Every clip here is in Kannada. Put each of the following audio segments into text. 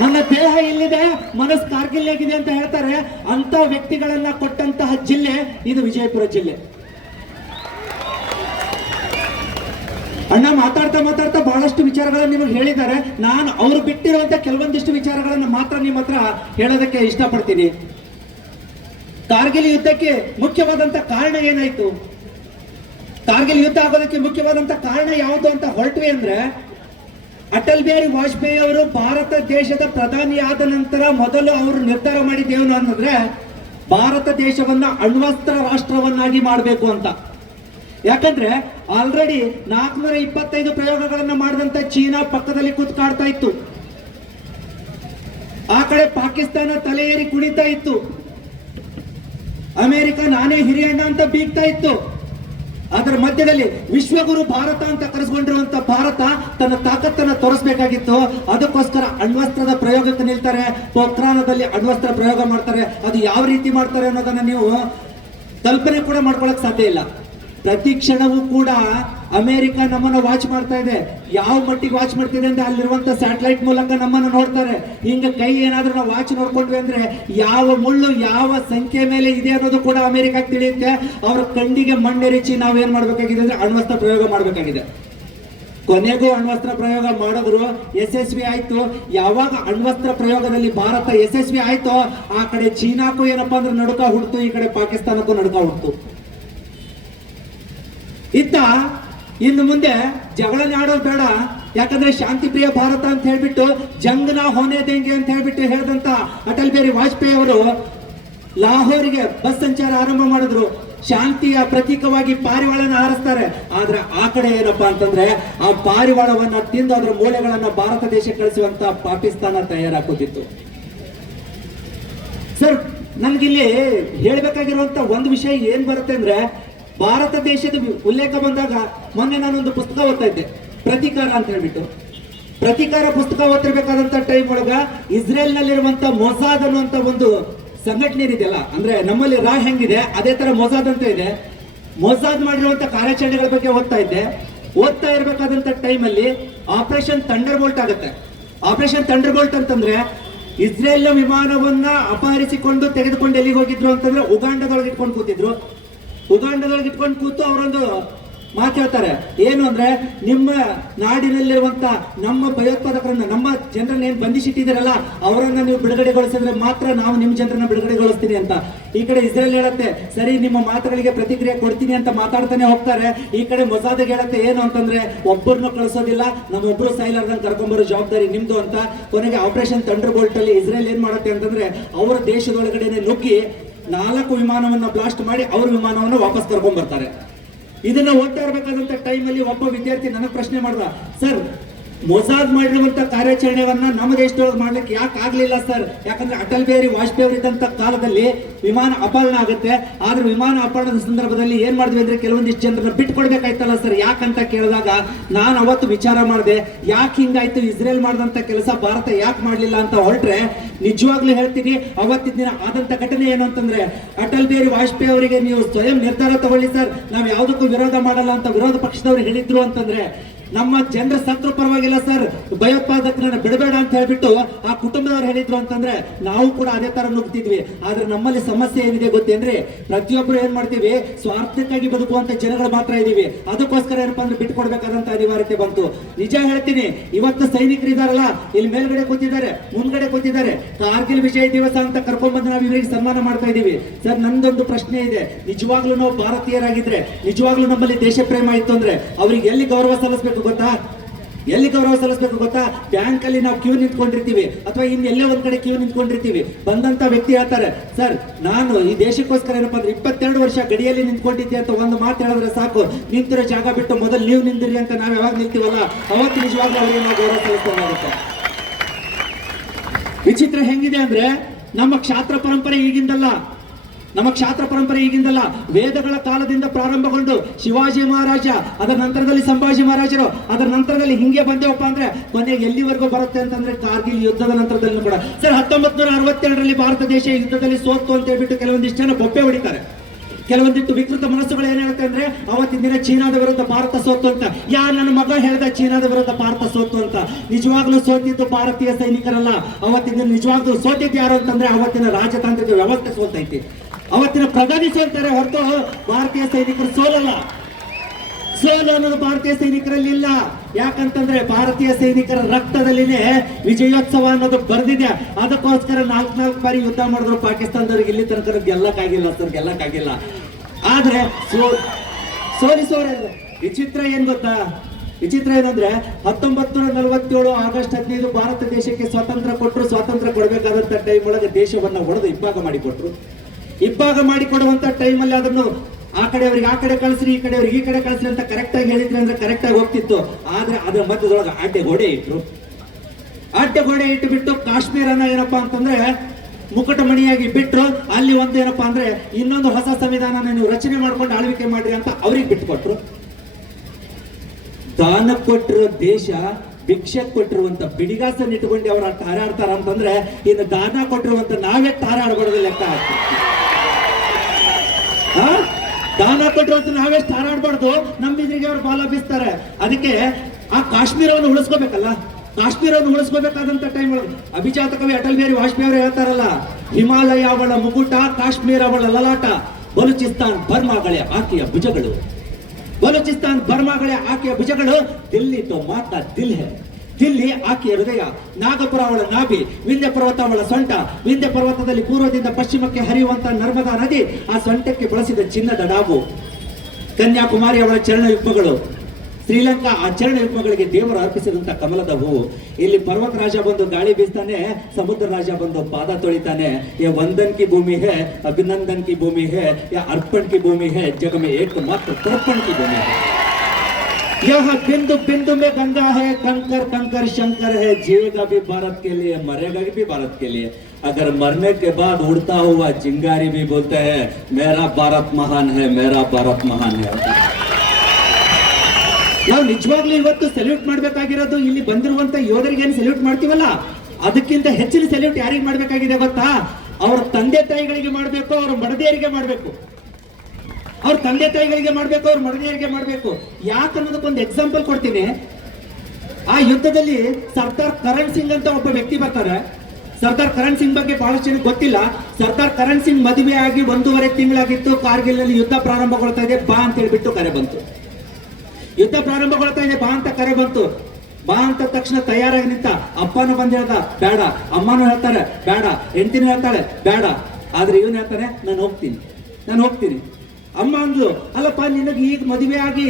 ನನ್ನ ದೇಹ ಎಲ್ಲಿದೆ? ಮನಸ್ಸು ಕಾರ್ಗಿಲ್ ಆಗಿದೆ ಅಂತ ಹೇಳ್ತಾರೆ. ಅಂತ ವ್ಯಕ್ತಿಗಳನ್ನ ಕೊಟ್ಟಂತಹ ಜಿಲ್ಲೆ ಇದು ವಿಜಯಪುರ ಜಿಲ್ಲೆ. ಅಣ್ಣ, ಮಾತಾಡ್ತಾ ಮಾತಾಡ್ತಾ ಬಹಳಷ್ಟು ವಿಚಾರಗಳನ್ನ ನಿಮಗೆ ಹೇಳಿದ್ದಾರೆ. ನಾನು ಅವರು ಬಿಟ್ಟಿರುವಂತ ಕೆಲವೊಂದಿಷ್ಟು ವಿಚಾರಗಳನ್ನ ಮಾತ್ರ ನಿಮ್ಮ ಹತ್ರ ಹೇಳೋದಕ್ಕೆ ಇಷ್ಟಪಡ್ತೀನಿ. ಕಾರ್ಗಿಲ್ ಯುದ್ಧಕ್ಕೆ ಮುಖ್ಯವಾದಂತ ಕಾರಣ ಏನಾಯ್ತು? ಕಾರ್ಗಿಲ್ ಯುದ್ಧ ಆಗೋದಕ್ಕೆ ಮುಖ್ಯವಾದಂತ ಕಾರಣ ಯಾವುದು ಅಂತ ಹೊರಟ್ವಿ ಅಂದ್ರೆ ಅಟಲ್ ಬಿಹಾರಿ ವಾಜಪೇಯಿ ಅವರು ಭಾರತ ದೇಶದ ಪ್ರಧಾನಿ ಆದ ನಂತರ ಮೊದಲು ಅವರು ನಿರ್ಧಾರ ಮಾಡಿದ್ದೇವನು ಅಂತಂದ್ರೆ, ಭಾರತ ದೇಶವನ್ನ ಅಣ್ವಸ್ತ್ರ ರಾಷ್ಟ್ರವನ್ನಾಗಿ ಮಾಡಬೇಕು ಅಂತ. ಯಾಕಂದ್ರೆ ಆಲ್ರೆಡಿ ನಾಲ್ಕುನೂರ ಇಪ್ಪತ್ತೈದು ಪ್ರಯೋಗಗಳನ್ನ ಮಾಡಿದಂತ ಚೀನಾ ಪಕ್ಕದಲ್ಲಿ ಕೂತ್ಕಾಡ್ತಾ ಇತ್ತು. ಆ ಕಡೆ ಪಾಕಿಸ್ತಾನ ತಲೆ ಏರಿ ಕುಣಿತಾ ಇತ್ತು. ಅಮೆರಿಕ ನಾನೇ ಹಿರಿಯಣ್ಣ ಅಂತ ಬೀಗ್ತಾ ಇತ್ತು. ಅದರ ಮಧ್ಯದಲ್ಲಿ ವಿಶ್ವಗುರು ಭಾರತ ಅಂತ ಕರೆಸ್ಕೊಂಡಿರುವಂತ ಭಾರತ ತನ್ನ ತಾಕತ್ತನ್ನ ತೋರಿಸಬೇಕಾಗಿತ್ತು. ಅದಕ್ಕೋಸ್ಕರ ಅಣ್ವಸ್ತ್ರದ ಪ್ರಯೋಗಕ್ಕೆ ನಿಲ್ತಾರೆ. ಪೋಖ್ರಾನದಲ್ಲಿ ಅಣ್ವಸ್ತ್ರ ಪ್ರಯೋಗ ಮಾಡ್ತಾರೆ. ಅದು ಯಾವ ರೀತಿ ಮಾಡ್ತಾರೆ ಅನ್ನೋದನ್ನ ನೀವು ಕಲ್ಪನೆ ಕೂಡ ಮಾಡ್ಕೊಳಕ್ ಸಾಧ್ಯ ಇಲ್ಲ. ಪ್ರತಿ ಕ್ಷಣವೂ ಕೂಡ ಅಮೆರಿಕ ನಮ್ಮನ್ನು ವಾಚ್ ಮಾಡ್ತಾ ಇದೆ. ಯಾವ ಮಟ್ಟಿಗೆ ವಾಚ್ ಮಾಡ್ತಿದೆ ಅಂದ್ರೆ ಅಲ್ಲಿರುವಂತ ಸ್ಯಾಟಲೈಟ್ ಮೂಲಕ ನಮ್ಮನ್ನು ನೋಡ್ತಾರೆ. ಹಿಂಗ ಕೈ ಏನಾದ್ರೂ ನಾವು ವಾಚ್ ನೋಡ್ಕೊಂಡ್ವಿ ಅಂದ್ರೆ ಯಾವ ಮುಳ್ಳು ಯಾವ ಸಂಖ್ಯೆ ಮೇಲೆ ಇದೆ ಅನ್ನೋದು ಕೂಡ ಅಮೆರಿಕ ತಿಳಿಯುತ್ತೆ. ಅವ್ರ ಕಣ್ಣಿಗೆ ಮಣ್ಣೆರಿಚಿ ನಾವು ಏನ್ ಮಾಡ್ಬೇಕಾಗಿದೆ ಅಂದ್ರೆ ಅಣ್ವಸ್ತ್ರ ಪ್ರಯೋಗ ಮಾಡ್ಬೇಕಾಗಿದೆ. ಕೊನೆಗೂ ಅಣ್ವಸ್ತ್ರ ಪ್ರಯೋಗ ಮಾಡಿದ್ರು ಯಶಸ್ವಿ ಆಯ್ತು. ಯಾವಾಗ ಅಣ್ವಸ್ತ್ರ ಪ್ರಯೋಗದಲ್ಲಿ ಭಾರತ ಯಶಸ್ವಿ ಆಯ್ತೋ, ಆ ಕಡೆ ಚೀನಾಕ್ಕೂ ಏನಪ್ಪಾ ಅಂದ್ರೆ ನಡುಕ ಹುಡ್ತು, ಈ ಕಡೆ ಪಾಕಿಸ್ತಾನಕ್ಕೂ ನಡುಕ ಹುಡ್ತು. ಇತ್ತ ಇನ್ನು ಮುಂದೆ ಜಗಳ ಆಡೋದು ಬೇಡ. ಯಾಕಂದ್ರೆ ಶಾಂತಿ ಪ್ರಿಯ ಭಾರತ ಅಂತ ಹೇಳ್ಬಿಟ್ಟು ಜಂಗನ ಹೊನೆ ದೇಂಗೆ ಅಂತ ಹೇಳ್ಬಿಟ್ಟು ಹೇಳಿದಂತ ಅಟಲ್ ಬಿಹಾರಿ ವಾಜಪೇಯಿ ಅವರು ಲಾಹೋರಿಗೆ ಬಸ್ ಸಂಚಾರ ಆರಂಭ ಮಾಡಿದ್ರು. ಶಾಂತಿಯ ಪ್ರತೀಕವಾಗಿ ಪಾರಿವಾಳನ ಹಾರಿಸ್ತಾರೆ. ಆದ್ರೆ ಆ ಕಡೆ ಏನಪ್ಪಾ ಅಂತಂದ್ರೆ ಆ ಪಾರಿವಾಳವನ್ನ ತಿಂದು ಅದ್ರ ಮೂಲೆಗಳನ್ನ ಭಾರತ ದೇಶಕ್ಕೆ ಕಳಿಸುವಂತ ಪಾಕಿಸ್ತಾನ ತಯಾರಾಗುತ್ತಿತ್ತು ಸರ್, ನನ್ಗಿಲ್ಲಿ ಹೇಳ್ಬೇಕಾಗಿರುವಂತ ಒಂದು ವಿಷಯ ಏನ್ ಬರುತ್ತೆ ಅಂದ್ರೆ ಭಾರತ ದೇಶದ ಉಲ್ಲೇಖ ಬಂದಾಗ ಮೊನ್ನೆ ನಾನೊಂದು ಪುಸ್ತಕ ಓದ್ತಾ ಇದ್ದೆ. ಪ್ರತಿಕಾರ ಅಂತ ಹೇಳ್ಬಿಟ್ಟು. ಪ್ರತಿಕಾರ ಪುಸ್ತಕ ಓದ್ತಿರ್ಬೇಕಾದಂತ ಟೈಮ್ ಒಳಗ ಇಸ್ರೇಲ್ ನಲ್ಲಿರುವಂತ ಮೊಸಾದ್ ಅನ್ನುವಂತ ಒಂದು ಸಂಘಟನೆ ಇದೆಯಲ್ಲ ಅಂದ್ರೆ ನಮ್ಮಲ್ಲಿ ರಾ ಹೆಂಗಿದೆ, ಅದೇ ತರ ಮೊಸಾದ್ ಅಂತ ಇದೆ. ಮೊಸಾದ್ ಮಾಡಿರುವಂತ ಕಾರ್ಯಾಚರಣೆಗಳ ಬಗ್ಗೆ ಓದ್ತಾ ಇದ್ದೆ. ಓದ್ತಾ ಇರಬೇಕಾದಂತ ಟೈಮಲ್ಲಿ ಆಪರೇಷನ್ ಥಂಡರ್ ಬೋಲ್ಟ್ ಆಗುತ್ತೆ. ಆಪರೇಷನ್ ಥಂಡರ್ ಬೋಲ್ಟ್ ಅಂತಂದ್ರೆ ಇಸ್ರೇಲ್ ವಿಮಾನವನ್ನ ಅಪಹರಿಸಿಕೊಂಡು ತೆಗೆದುಕೊಂಡು ಎಲ್ಲಿಗೆ ಹೋಗಿದ್ರು ಅಂತಂದ್ರೆ ಉಗಾಂಡದೊಳಗೆ ಇಟ್ಕೊಂಡು ಕೂತಿದ್ರು. ಉಗಾಂಡದೊಳಗೆ ಇಟ್ಕೊಂಡು ಕೂತು ಅವರೊಂದು ಮಾತಾಡ್ತಾರೆ ಏನು ಅಂದ್ರೆ, ನಿಮ್ಮ ನಾಡಿನಲ್ಲಿರುವಂತ ನಮ್ಮ ಭಯೋತ್ಪಾದಕರನ್ನ, ನಮ್ಮ ಜನರನ್ನ ಏನ್ ಬಂಧಿಸಿಟ್ಟಿದ್ದೀರಲ್ಲ, ಅವರನ್ನ ನೀವು ಬಿಡುಗಡೆಗೊಳಿಸಿದ್ರೆ ಮಾತ್ರ ನಾವು ನಿಮ್ಮ ಜನರನ್ನ ಬಿಡುಗಡೆಗೊಳಿಸ್ತೀನಿ ಅಂತ. ಈ ಕಡೆ ಇಸ್ರೇಲ್ ಹೇಳತ್ತೆ, ಸರಿ, ನಿಮ್ಮ ಮಾತುಗಳಿಗೆ ಪ್ರತಿಕ್ರಿಯೆ ಕೊಡ್ತೀನಿ ಅಂತ ಮಾತಾಡ್ತಾನೆ ಹೋಗ್ತಾರೆ. ಈ ಕಡೆ ಮೊಸಾದಿಗೆ ಹೇಳತ್ತೆ, ಏನು ಅಂತಂದ್ರೆ, ಒಬ್ಬರನ್ನು ಕಳಿಸೋದಿಲ್ಲ, ನಮ್ಮೊಬ್ರು ಸಾಯ್ಲಾರ್ದಂಗ್ ಕರ್ಕೊಂಬರೋ ಜವಾಬ್ದಾರಿ ನಿಮ್ದು ಅಂತ. ಕೊನೆಗೆ ಆಪರೇಷನ್ ತಂಡ್ರ ಬೋಲ್ಟ್ ಅಲ್ಲಿ ಇಸ್ರೇಲ್ ಏನ್ ಮಾಡುತ್ತೆ ಅಂತಂದ್ರೆ, ಅವರ ದೇಶದೊಳಗಡೆನೆ ನುಗ್ಗಿ ನಾಲ್ಕು ವಿಮಾನವನ್ನ ಬ್ಲಾಸ್ಟ್ ಮಾಡಿ ಅವ್ರ ವಿಮಾನವನ್ನ ವಾಪಸ್ ಕರ್ಕೊಂಡ್ ಬರ್ತಾರೆ. ಇದನ್ನ ಓದ್ತಾ ಇರ್ಬೇಕಾದಂತ ಟೈಮಲ್ಲಿ ಒಬ್ಬ ವಿದ್ಯಾರ್ಥಿ ನನಗೆ ಪ್ರಶ್ನೆ ಮಾಡ್ದ, ಸರ್ ಮೊಸಾದ್ ಮಾಡಿರುವಂತ ಕಾರ್ಯಾಚರಣೆಯನ್ನ ನಮ್ಮ ದೇಶದೊಳಗೆ ಮಾಡ್ಲಿಕ್ಕೆ ಯಾಕೆ ಆಗ್ಲಿಲ್ಲ ಸರ್? ಯಾಕಂದ್ರೆ ಅಟಲ್ ಬಿಹಾರಿ ವಾಜಪೇಯಿ ಅವರು ಕಾಲದಲ್ಲಿ ವಿಮಾನ ಅಪಹರಣ ಆಗುತ್ತೆ. ಆದ್ರೆ ವಿಮಾನ ಅಪಹರಣದ ಸಂದರ್ಭದಲ್ಲಿ ಏನ್ ಮಾಡಿದ್ವಿ ಅಂದ್ರೆ ಕೆಲವೊಂದಿಷ್ಟು ಜನರನ್ನ ಬಿಟ್ಕೊಡ್ಬೇಕಾಯ್ತಲ್ಲ ಸರ್? ಯಾಕಂತ ಕೇಳಿದಾಗ ನಾನು ಅವತ್ತು ವಿಚಾರ ಮಾಡಿದೆ, ಯಾಕೆ ಹಿಂಗಾಯ್ತು ಇಸ್ರೇಲ್ ಮಾಡಿದಂತ ಕೆಲಸ ಭಾರತ ಯಾಕೆ ಮಾಡ್ಲಿಲ್ಲ ಅಂತ ಹೊರಟ್ರೆ, ನಿಜವಾಗ್ಲೂ ಹೇಳ್ತೀನಿ ಅವತ್ತಿನ ದಿನ ಆದಂತ ಘಟನೆ ಏನು ಅಂತಂದ್ರೆ, ಅಟಲ್ ಬಿಹಾರಿ ವಾಜಪೇಯಿ ಅವರಿಗೆ ನೀವು ಸ್ವಯಂ ನಿರ್ಧಾರ ತಗೊಳ್ಳಿ ಸರ್. ನಾವು ಯಾವುದಕ್ಕೂ ವಿರೋಧ ಮಾಡಲ್ಲ ಅಂತ ವಿರೋಧ ಪಕ್ಷದವರು ಹೇಳಿದ್ರು ಅಂತಂದ್ರೆ ನಮ್ಮ ಜನರ ಸತ್ರು ಪರವಾಗಿಲ್ಲ ಸರ್. ಭಯೋತ್ಪಾದಕರನ್ನ ಬಿಡಬೇಡ ಅಂತ ಹೇಳ್ಬಿಟ್ಟು ಆ ಕುಟುಂಬದವ್ರು ಹೇಳಿದ್ರು ಅಂತಂದ್ರೆ ನಾವು ಕೂಡ ಅದೇ ತರ ನುಗ್ತಿದ್ವಿ ಆದ್ರೆ ನಮ್ಮಲ್ಲಿ ಸಮಸ್ಯೆ ಏನಿದೆ ಗೊತ್ತೇನ್ರಿ? ಪ್ರತಿಯೊಬ್ರು ಏನ್ ಮಾಡ್ತೀವಿ? ಸ್ವಾರ್ಥಕ್ಕಾಗಿ ಬದುಕುವಂತ ಜನಗಳು ಮಾತ್ರ ಇದೀವಿ. ಅದಕ್ಕೋಸ್ಕರ ಏನಪ್ಪಾ ಅಂದ್ರೆ ಬಿಟ್ಕೊಡ್ಬೇಕಾದಂತ ಅನಿವಾರ್ಯತೆ ಬಂತು. ನಿಜ ಹೇಳ್ತೀನಿ, ಇವತ್ತು ಸೈನಿಕರು ಇದಾರಲ್ಲ ಇಲ್ಲಿ ಮೇಲ್ಗಡೆ ಕೂತಿದ್ದಾರೆ, ಮುಂದ್ಗಡೆ ಕೂತಿದ್ದಾರೆ. ಕಾರ್ಗಿಲ್ ವಿಜಯ ದಿವಸ ಅಂತ ಕರ್ಕೊಂಡ್ ನಾವು ಇವರಿಗೆ ಸನ್ಮಾನ ಮಾಡ್ತಾ ಇದೀವಿ. ಸರ್, ನಂದೊಂದು ಪ್ರಶ್ನೆ ಇದೆ. ನಿಜವಾಗ್ಲೂ ನಾವು ಭಾರತೀಯರಾಗಿದ್ರೆ, ನಿಜವಾಗ್ಲೂ ನಮ್ಮಲ್ಲಿ ದೇಶ ಪ್ರೇಮ ಇತ್ತು ಅಂದ್ರೆ ಅವ್ರಿಗೆ ಎಲ್ಲಿ ಗೌರವ ಸಲ್ಲಿಸ್ಬೇಕು? ಗೊತ್ತಾ? ಎಲ್ಲಿ ಗೌರವ ಸಲ್ಲಿಸಬೇಕು ಗೊತ್ತಾ? ಬ್ಯಾಂಕ್ ಅಲ್ಲಿ ನಾವು ಕ್ಯೂ ನಿಂತ್ಕೊಂಡಿರ್ತೀವಿ. ಅಥವಾ ಇನ್ ಎಲ್ಲೇ ಒಂದ್ ಕಡೆ ಕ್ಯೂ ನಿಂತ್ಕೊಂಡಿರ್ತೀವಿ. ಬಂದಂತ ವ್ಯಕ್ತಿ ಹೇಳ್ತಾರೆ, ಸರ್, ನಾನು ಈ ದೇಶಕ್ಕೋಸ್ಕರ ಏನಪ್ಪಾ ಅಂದ್ರೆ ಇಪ್ಪತ್ತೆರಡು ವರ್ಷ ಗಡಿಯಲ್ಲಿ ನಿಂತ್ಕೊಂಡಿದ್ದೆ ಅಂತ ಒಂದು ಮಾತು ಹೇಳಿದ್ರೆ ಸಾಕು. ನಿಂತಿರೋ ಜಾಗ ಬಿಟ್ಟು ಮೊದಲು ನೀವು ನಿಂತಿರಿ ಅಂತ ನಾವು ಯಾವಾಗ ನಿಲ್ತೀವಲ್ಲ? ಅವತ್ತು ನಿಜವಾಗ್ಲೂ ಅವರಿಗೆ ನಾವು ಗೌರವ ಅಂತ ವಿಚಿತ್ರ ಹೆಂಗಿದೆ ಅಂದ್ರೆ ನಮ್ಮ ಕ್ಷಾತ್ರ ಪರಂಪರೆ ಈಗಿಂದಲ್ಲ. ನಮ್ಮ ಕ್ಷಾತ್ರ ಪರಂಪರೆ ಈಗಿಂದಲ್ಲ ವೇದಗಳ ಕಾಲದಿಂದ ಪ್ರಾರಂಭಗೊಂಡು ಶಿವಾಜಿ ಮಹಾರಾಜ, ಅದರ ನಂತರದಲ್ಲಿ ಸಂಭಾಜಿ ಮಹಾರಾಜರು, ಅದರ ನಂತರದಲ್ಲಿ ಹಿಂಗೆ ಬಂದೇವಪ್ಪ ಅಂದ್ರೆ ಮನೆಗೆ ಎಲ್ಲಿವರೆಗೂ ಬರುತ್ತೆ ಅಂತಂದ್ರೆ ಕಾರ್ಗಿಲ್ ಯುದ್ಧದ ನಂತರದಲ್ಲಿ ಕೂಡ. ಸರ್ ಹತ್ತೊಂಬತ್ ನೂರ ಅರವತ್ತೆರಡರಲ್ಲಿ ಭಾರತ ದೇಶ ಯುದ್ಧದಲ್ಲಿ ಸೋತು ಅಂತ ಹೇಳ್ಬಿಟ್ಟು ಕೆಲವೊಂದಿಷ್ಟು ಜನ ಬೊಬ್ಬೆ ಹೊಡಿತಾರೆ. ಕೆಲವೊಂದಿಟ್ಟು ವಿಕೃತ ಮನಸ್ಸುಗಳು ಏನ್ ಅಂದ್ರೆ, ಅವತ್ತಿನ ದಿನ ಚೀನಾದ ವಿರುದ್ಧ ಭಾರತ ಸೋತು ಅಂತ. ಯಾ ನನ್ನ ಮಗ ಹೇಳ್ದ ಚೀನಾದ ವಿರುದ್ಧ ಭಾರತ ಸೋತು ಅಂತ. ನಿಜವಾಗ್ಲೂ ಸೋತಿದ್ದು ಭಾರತೀಯ ಸೈನಿಕರಲ್ಲ. ಅವತ್ತಿನ ನಿಜವಾಗ್ಲೂ ಸೋತಿದ್ದು ಯಾರು ಅಂತಂದ್ರೆ ಅವತ್ತಿನ ರಾಜತಾಂತ್ರಿಕ ವ್ಯವಸ್ಥೆ ಸೋತೈತಿ ಅವತ್ತಿನ ಪ್ರಧಾನಿ ಸೋಲ್ತಾರೆ ಹೊರತು ಭಾರತೀಯ ಸೈನಿಕರು ಸೋಲಲ್ಲ. ಸೋಲು ಅನ್ನೋದು ಭಾರತೀಯ ಸೈನಿಕರಲ್ಲಿ ಇಲ್ಲ. ಯಾಕಂತಂದ್ರೆ ಭಾರತೀಯ ಸೈನಿಕರ ರಕ್ತದಲ್ಲಿನೇ ವಿಜಯೋತ್ಸವ ಅನ್ನೋದು ಬರ್ದಿದೆ. ಅದಕ್ಕೋಸ್ಕರ ನಾಲ್ಕು ನಾಲ್ಕು ಬಾರಿ ಯುದ್ಧ ಮಾಡಿದ್ರು ಪಾಕಿಸ್ತಾನದವ್ರಿಗೆ ಇಲ್ಲಿ ತನಕ ಗೆಲ್ಲಕ್ಕಾಗಿಲ್ಲ, ಸರ್ ಗೆಲ್ಲಕ್ಕಾಗಿಲ್ಲ. ಆದ್ರೆ ಸೋ ಸೋಲಿಸೋರ ವಿಚಿತ್ರ ಏನ್ ಗೊತ್ತಾ? ವಿಚಿತ್ರ ಏನಂದ್ರೆ ಹತ್ತೊಂಬತ್ತು ನೂರ ನಲವತ್ತೇಳು ಆಗಸ್ಟ್ ಹದಿನೈದು ಭಾರತ ದೇಶಕ್ಕೆ ಸ್ವಾತಂತ್ರ್ಯ ಕೊಟ್ಟರು ಸ್ವಾತಂತ್ರ್ಯ ಕೊಡಬೇಕಾದಂತ ಟೈಮ್ ಒಳಗೆ ದೇಶವನ್ನ ಒಡೆದು ಇಬ್ಬಾಗ ಮಾಡಿಕೊಟ್ರು. ಇಬ್ಬಾಗ ಮಾಡಿಕೊಡುವಂತ ಟೈಮಲ್ಲಿ ಅದನ್ನು ಆ ಕಡೆ ಅವ್ರಿಗೆ ಆ ಕಡೆ ಕಳಿಸ್ರಿ, ಈ ಕಡೆ ಅವ್ರಿಗೆ ಈ ಕಡೆ ಕಳಿಸ್ರಿ ಅಂತ ಕರೆಕ್ಟ್ ಆಗಿ ಹೇಳಿದ್ರೆ ಅಂದ್ರೆ ಕರೆಕ್ಟ್ ಆಗಿ ಹೋಗ್ತಿತ್ತು. ಆದ್ರೆ ಅದರ ಮಧ್ಯದೊಳಗೆ ಅಡ್ಡೆ ಗೋಡೆ ಇಟ್ರು. ಅಡ್ಡ ಗೋಡೆ ಇಟ್ಟುಬಿಟ್ಟು ಕಾಶ್ಮೀರನ ಏನಪ್ಪಾ ಅಂತಂದ್ರೆ ಮುಕುಟಮಣಿಯಾಗಿ ಬಿಟ್ಟರು ಅಲ್ಲಿ ಒಂದು ಏನಪ್ಪಾ ಅಂದ್ರೆ ಇನ್ನೊಂದು ಹೊಸ ಸಂವಿಧಾನ ನೀವು ರಚನೆ ಮಾಡ್ಕೊಂಡು ಆಳ್ವಿಕೆ ಮಾಡ್ರಿ ಅಂತ ಅವ್ರಿಗೆ ಬಿಟ್ಕೊಟ್ರು. ದಾನ ಕೊಟ್ಟಿರೋ ದೇಶ ಭಿಕ್ಷೆ ಕೊಟ್ಟಿರುವಂತ ಬಿಡಿಗಾಸನ್ ಇಟ್ಕೊಂಡು ಅವ್ರ ಹಾರಾಡ್ತಾರ ಅಂತಂದ್ರೆ, ಇನ್ನು ದಾನ ಕೊಟ್ಟಿರುವಂತ ನಾವೇ ಹಾರಾಡ್ಬಾರ್ದು ಲೆಕ್ಕ? ದಾನ ಕೊಟ್ಟಿರುವಂತ ನಾವೇ ಹಾರಾಡ್ಬಾರ್ದು ನಮ್ಮಿದ್ರಿಗೆ ಅವ್ರು ಬಾಲ ಬೀಸ್ತಾರೆ. ಅದಕ್ಕೆ ಆ ಕಾಶ್ಮೀರವನ್ನು ಉಳಿಸ್ಕೋಬೇಕಲ್ಲ? ಕಾಶ್ಮೀರವನ್ನು ಉಳಿಸ್ಕೋಬೇಕಾದಂತ ಟೈಮ್ ಅಭಿಜಾತ ಕವಿ ಅಟಲ್ ಬಿಹಾರಿ ವಾಜಪೇಯಿ ಅವರು ಹೇಳ್ತಾರಲ್ಲ, ಹಿಮಾಲಯ ಅವಳ ಮುಗುಟ ಕಾಶ್ಮೀರ ಅವಳ ಲಲಾಟ, ಬಲೂಚಿಸ್ತಾನ್ ಬರ್ಮಾಗಳೇ ಆಕೆಯ ಭುಜಗಳು. ಬಲೂಚಿಸ್ತಾನ್ ಬರ್ಮಾಗಳೇ ಆಕೆಯ ಭುಜಗಳು ದಿಲ್ಲಿ ತೋ ಮಾತಾ ದಿಲ್ ಹೇ ದಿಲ್ಲಿ ಆಕೆಯ ಹೃದಯ, ನಾಗಪುರ ಅವಳ ನಾಭಿ, ವಿಂಧ್ಯ ಪರ್ವತ ಅವಳ ಸೊಂಟ. ವಿಂಧ್ಯ ಪರ್ವತದಲ್ಲಿ ಪೂರ್ವದಿಂದ ಪಶ್ಚಿಮಕ್ಕೆ ಹರಿಯುವಂತ ನರ್ಮದಾ ನದಿ, ಆ ಸೊಂಟಕ್ಕೆ ಬಳಸಿದ ಚಿನ್ನದ ಡಾಬು. ಕನ್ಯಾಕುಮಾರಿ ಅವಳ ಚರಣ ಯುಗ್ಮಗಳು. ಶ್ರೀಲಂಕಾ ಆ ಚರಣ ಯುಗ್ಮಗಳಿಗೆ ದೇವರು ಅರ್ಪಿಸಿದಂತ ಕಮಲದ ಹೂವು ಇಲ್ಲಿ ಪರ್ವತ ರಾಜ ಬಂದು ಗಾಳಿ ಬೀಸ್ತಾನೆ ಸಮುದ್ರ ರಾಜ ಬಂದು ಪಾದ ತೊಳಿತಾನೆ ಯಾ ವಂದನ್ ಕಿ ಭೂಮಿ ಹೇ ಅಭಿನಂದನ್ ಕಿ ಭೂಮಿ ಹೇ ಯಾ ಅರ್ಪಣ್ ಕಿ ಭೂಮಿ ಹೇ ಜಗ में एक मात्र तर्पण की भूमि है यह बिंदु बिंदु में गंगा है कंकर कंकर शंकर है जिएगा भी भारत के लिए मरेगा भी भारत के लिए अगर मरने के बाद उड़ता हुआ चिंगारी भी बोलते हैं मेरा भारत महान है मेरा भारत महान है ನಾವು ನಿಜವಾಗ್ಲೂ ಇವತ್ತು ಸೆಲ್ಯೂಟ್ ಮಾಡ್ಬೇಕಾಗಿರೋದು ಇಲ್ಲಿ ಬಂದಿರುವಂತ ಯೋಧರಿಗೆ ಏನು ಸೆಲ್ಯೂಟ್ ಮಾಡ್ತೀವಲ್ಲ? ಅದಕ್ಕಿಂತ ಹೆಚ್ಚಿನ ಸೆಲ್ಯೂಟ್ ಯಾರಿಗೆ ಮಾಡ್ಬೇಕಾಗಿದೆ ಗೊತ್ತಾ? ಅವ್ರ ತಂದೆ ತಾಯಿಗಳಿಗೆ ಮಾಡ್ಬೇಕು, ಅವ್ರ ಮಡದಿಯರಿಗೆ ಮಾಡ್ಬೇಕು. ಅವ್ರ ತಂದೆ ತಾಯಿಗಳಿಗೆ ಮಾಡ್ಬೇಕು, ಅವ್ರ ಮಡದಿಯರಿಗೆ ಮಾಡ್ಬೇಕು. ಯಾಕೆ ಅನ್ನೋದಕ್ಕೊಂದು ಎಕ್ಸಾಂಪಲ್ ಕೊಡ್ತೀನಿ. ಆ ಯುದ್ಧದಲ್ಲಿ ಸರ್ದಾರ್ ಕರಣ್ ಸಿಂಗ್ ಅಂತ ಒಬ್ಬ ವ್ಯಕ್ತಿ ಬರ್ತಾರೆ. ಸರ್ದಾರ್ ಕರಣ್ ಸಿಂಗ್ ಬಗ್ಗೆ ಬಹಳಷ್ಟು ಜನಕ್ಕೆ ಗೊತ್ತಿಲ್ಲ. ಸರ್ದಾರ್ ಕರಣ್ ಸಿಂಗ್ ಮದುವೆ ಆಗಿ ಒಂದೂವರೆ ತಿಂಗಳಾಗಿತ್ತು ಕಾರ್ಗಿಲ್ನಲ್ಲಿ ಯುದ್ಧ ಪ್ರಾರಂಭಗೊಳ್ತಾ ಇದೆ, ಬಾ ಅಂತ ಹೇಳ್ಬಿಟ್ಟು ಕರೆ ಬಂತು. ಯುದ್ಧ ಪ್ರಾರಂಭಗೊಳ್ತಾ ಇದೆ. ಬಾ ಅಂತ ಕರೆ ಬಂತು. ಬಾ ಅಂತ ತಕ್ಷಣ ತಯಾರಾಗಿ ನಿಂತ ಅಪ್ಪನೂ ಬಂದ್ ಹೇಳ್ದ ಬೇಡ. ಅಮ್ಮನೂ ಹೇಳ್ತಾರೆ, ಬೇಡ. ಹೆಂಡತಿನೂ ಹೇಳ್ತಾಳೆ, ಬೇಡ. ಆದ್ರೆ ಇವನು ಹೇಳ್ತಾನೆ, ನಾನು ಹೋಗ್ತೀನಿ. ನಾನು ಹೋಗ್ತೀನಿ. ಅಮ್ಮ ಅಂದ್ಲು, ಅಲ್ಲಪ್ಪ, ನಿನಗೆ ಈಗ ಮದುವೆ ಆಗಿ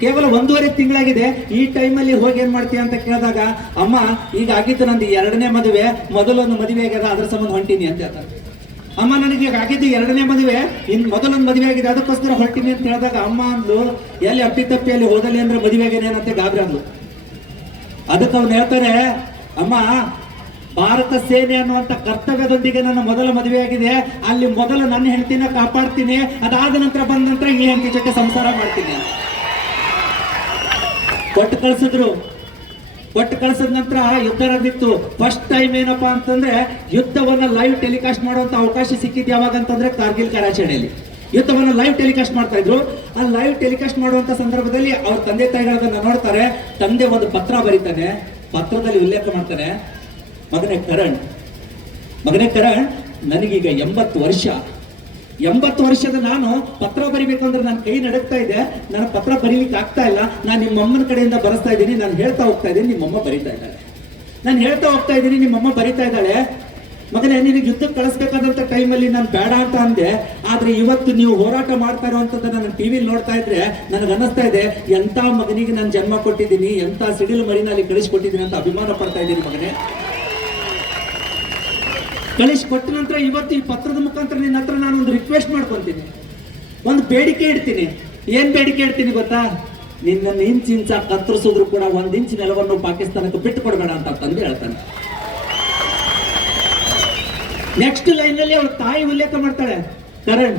ಕೇವಲ ಒಂದೂವರೆ ತಿಂಗಳಾಗಿದೆ. ಈ ಟೈಮಲ್ಲಿ ಹೋಗಿ ಏನ್ ಮಾಡ್ತೀಯ ಅಂತ ಕೇಳಿದಾಗ, ಅಮ್ಮ, ಈಗ ಆಗಿತ್ತು ನಂದು ಎರಡನೇ ಮದುವೆ. ಮೊದಲೊಂದು ಮದುವೆ ಆಗ್ಯದ ಅದ್ರ ಸಂಬಂಧ ಹೊಂಟೀನಿ ಅಂತ ಹೇಳ್ತಾರೆ ಅಮ್ಮ ನನಗೆ ಈಗ ಆಗಿದ್ದು ಎರಡನೇ ಮದುವೆ. ಇನ್ ಮೊದಲೊಂದು ಮದುವೆ ಆಗಿದೆ. ಅದಕ್ಕೋಸ್ಕರ ಹೊರಟಿನಿ ಅಂತ ಹೇಳಿದಾಗ ಅಮ್ಮ ಅಂದ್ಲು, ಎಲ್ಲಿ ಅಪ್ಪಿ ತಪ್ಪಿ ಅಲ್ಲಿ ಹೋದಲ್ಲಿ ಅಂದ್ರೆ ಮದುವೆ ಏನಂತ ಗಾಬರಿ ಅಂದ್ಲು. ಅದಕ್ಕೆ ಅವ್ನು ಹೇಳ್ತಾರೆ ಅಮ್ಮ, ಭಾರತ ಸೇನೆ ಅನ್ನುವಂತ ಕರ್ತವ್ಯದೊಂದಿಗೆ ನನ್ನ ಮೊದಲ ಮದುವೆ ಆಗಿದೆ. ಅಲ್ಲಿ ಮೊದಲು ನನ್ನ ಹೆಂಡತಿನ ಕಾಪಾಡ್ತೀನಿ. ಅದಾದ ನಂತರ ಬಂದ ನಂತರ ಈ ಹೆಂಡತಿ ಜೊತೆ ಸಂಸಾರ ಮಾಡ್ತೀನಿ. ಕೊಟ್ಟು ಕಳ್ಸಿದ್ರು. ಕೊಟ್ಟು ಕಳ್ಸಿದ ನಂತರ ಯುದ್ಧ ನಡೆದಿತ್ತು ಫಸ್ಟ್ ಟೈಮ್ ಏನಪ್ಪಾ ಅಂತಂದ್ರೆ ಯುದ್ಧವನ್ನ ಲೈವ್ ಟೆಲಿಕಾಸ್ಟ್ ಮಾಡುವಂತ ಅವಕಾಶ ಸಿಕ್ಕಿದ್ದು ಯಾವಾಗ ಅಂತಂದ್ರೆ ಕಾರ್ಗಿಲ್ ಕಾರ್ಯಾಚರಣೆಯಲ್ಲಿ ಯುದ್ಧವನ್ನ ಲೈವ್ ಟೆಲಿಕಾಸ್ಟ್ ಮಾಡ್ತಾ ಇದ್ರು. ಆ ಲೈವ್ ಟೆಲಿಕಾಸ್ಟ್ ಮಾಡುವಂತ ಸಂದರ್ಭದಲ್ಲಿ ಅವ್ರ ತಂದೆ ತಾಯಿಗಳನ್ನ ನೋಡ್ತಾರೆ. ತಂದೆ ಒಂದು ಪತ್ರ ಬರೀತಾನೆ. ಪತ್ರದಲ್ಲಿ ಉಲ್ಲೇಖ ಮಾಡ್ತಾನೆ. ಮಗನೇ ಕರಣ್. ಮಗನೇ ಕರಣ್, ನನಗೀಗ ಎಂಬತ್ತು ವರ್ಷ. ಎಂಬತ್ತು ವರ್ಷದ ನಾನು ಪತ್ರ ಬರಿಬೇಕು ಅಂದ್ರೆ ನನ್ನ ಕೈ ನಡಕ್ತಾ ಇದೆ. ನನ್ನ ಪತ್ರ ಬರೀಲಿಕ್ಕೆ ಆಗ್ತಾ ಇಲ್ಲ. ನಾನು ನಿಮ್ಮ ಅಮ್ಮನ ಕಡೆಯಿಂದ ಬರೆಸ್ತಾ ಇದ್ದೀನಿ. ನಾನು ಹೇಳ್ತಾ ಹೋಗ್ತಾ ಇದ್ದೀನಿ. ನಿಮ್ಮಮ್ಮ ಬರಿತಾ ಇದ್ದಾಳೆ. ನಾನು ಹೇಳ್ತಾ ಹೋಗ್ತಾ ಇದ್ದೀನಿ. ನಿಮ್ಮಮ್ಮ ಬರಿತಾ ಇದ್ದಾಳೆ. ಮಗನೇ, ನಿನಗೆ ಯುದ್ಧಕ್ಕೆ ಕಳಿಸ್ಬೇಕಾದಂತ ಟೈಮಲ್ಲಿ ನಾನು ಬೇಡ ಅಂತ ಅಂದೆ. ಆದ್ರೆ ಇವತ್ತು ನೀವು ಹೋರಾಟ ಮಾಡ್ತಾ ಇರುವಂತದ್ದು ನಾನು ಟಿವಿಲಿ ನೋಡ್ತಾ ಇದ್ರೆ ನನಗೆ ಅನ್ನಿಸ್ತಾ ಇದೆ. ಎಂತ ಮಗನಿಗೆ ನಾನು ಜನ್ಮ ಕೊಟ್ಟಿದ್ದೀನಿ, ಎಂತ ಸಿಡಿಲು ಮರಿನಲ್ಲಿ ಕಳಿಸ್ಕೊಟ್ಟಿದ್ದೀನಿ ಅಂತ ಅಭಿಮಾನ ಪಡ್ತಾ ಇದ್ದೀನಿ ಮಗನೇ. ಕಳಿಸಿ ಕೊಟ್ಟ ನಂತರ ಇವತ್ತು ಈ ಪತ್ರದ ಮುಖಾಂತರ ನಿನ್ನ ಹತ್ರ ನಾನು ಒಂದು ರಿಕ್ವೆಸ್ಟ್ ಮಾಡ್ಕೊಂತೀನಿ. ಒಂದು ಬೇಡಿಕೆ ಇಡ್ತೀನಿ. ಏನು ಬೇಡಿಕೆ ಇಡ್ತೀನಿ ಗೊತ್ತಾ? ನಿನ್ನ ಇಂಚ್ ಇಂಚ ಕತ್ತರಿಸಿದ್ರು ಕೂಡ ಒಂದು ಇಂಚ್ ನೆಲವನ್ನು ಪಾಕಿಸ್ತಾನಕ್ಕೆ ಬಿಟ್ಟು ಕೊಡಬೇಡ ಅಂತ ತಂದು ಹೇಳ್ತಾನೆ. ನೆಕ್ಸ್ಟ್ ಲೈನ್ ಅಲ್ಲಿ ಅವ್ರ ತಾಯಿ ಉಲ್ಲೇಖ ಮಾಡ್ತಾಳೆ. ಕರಣ್,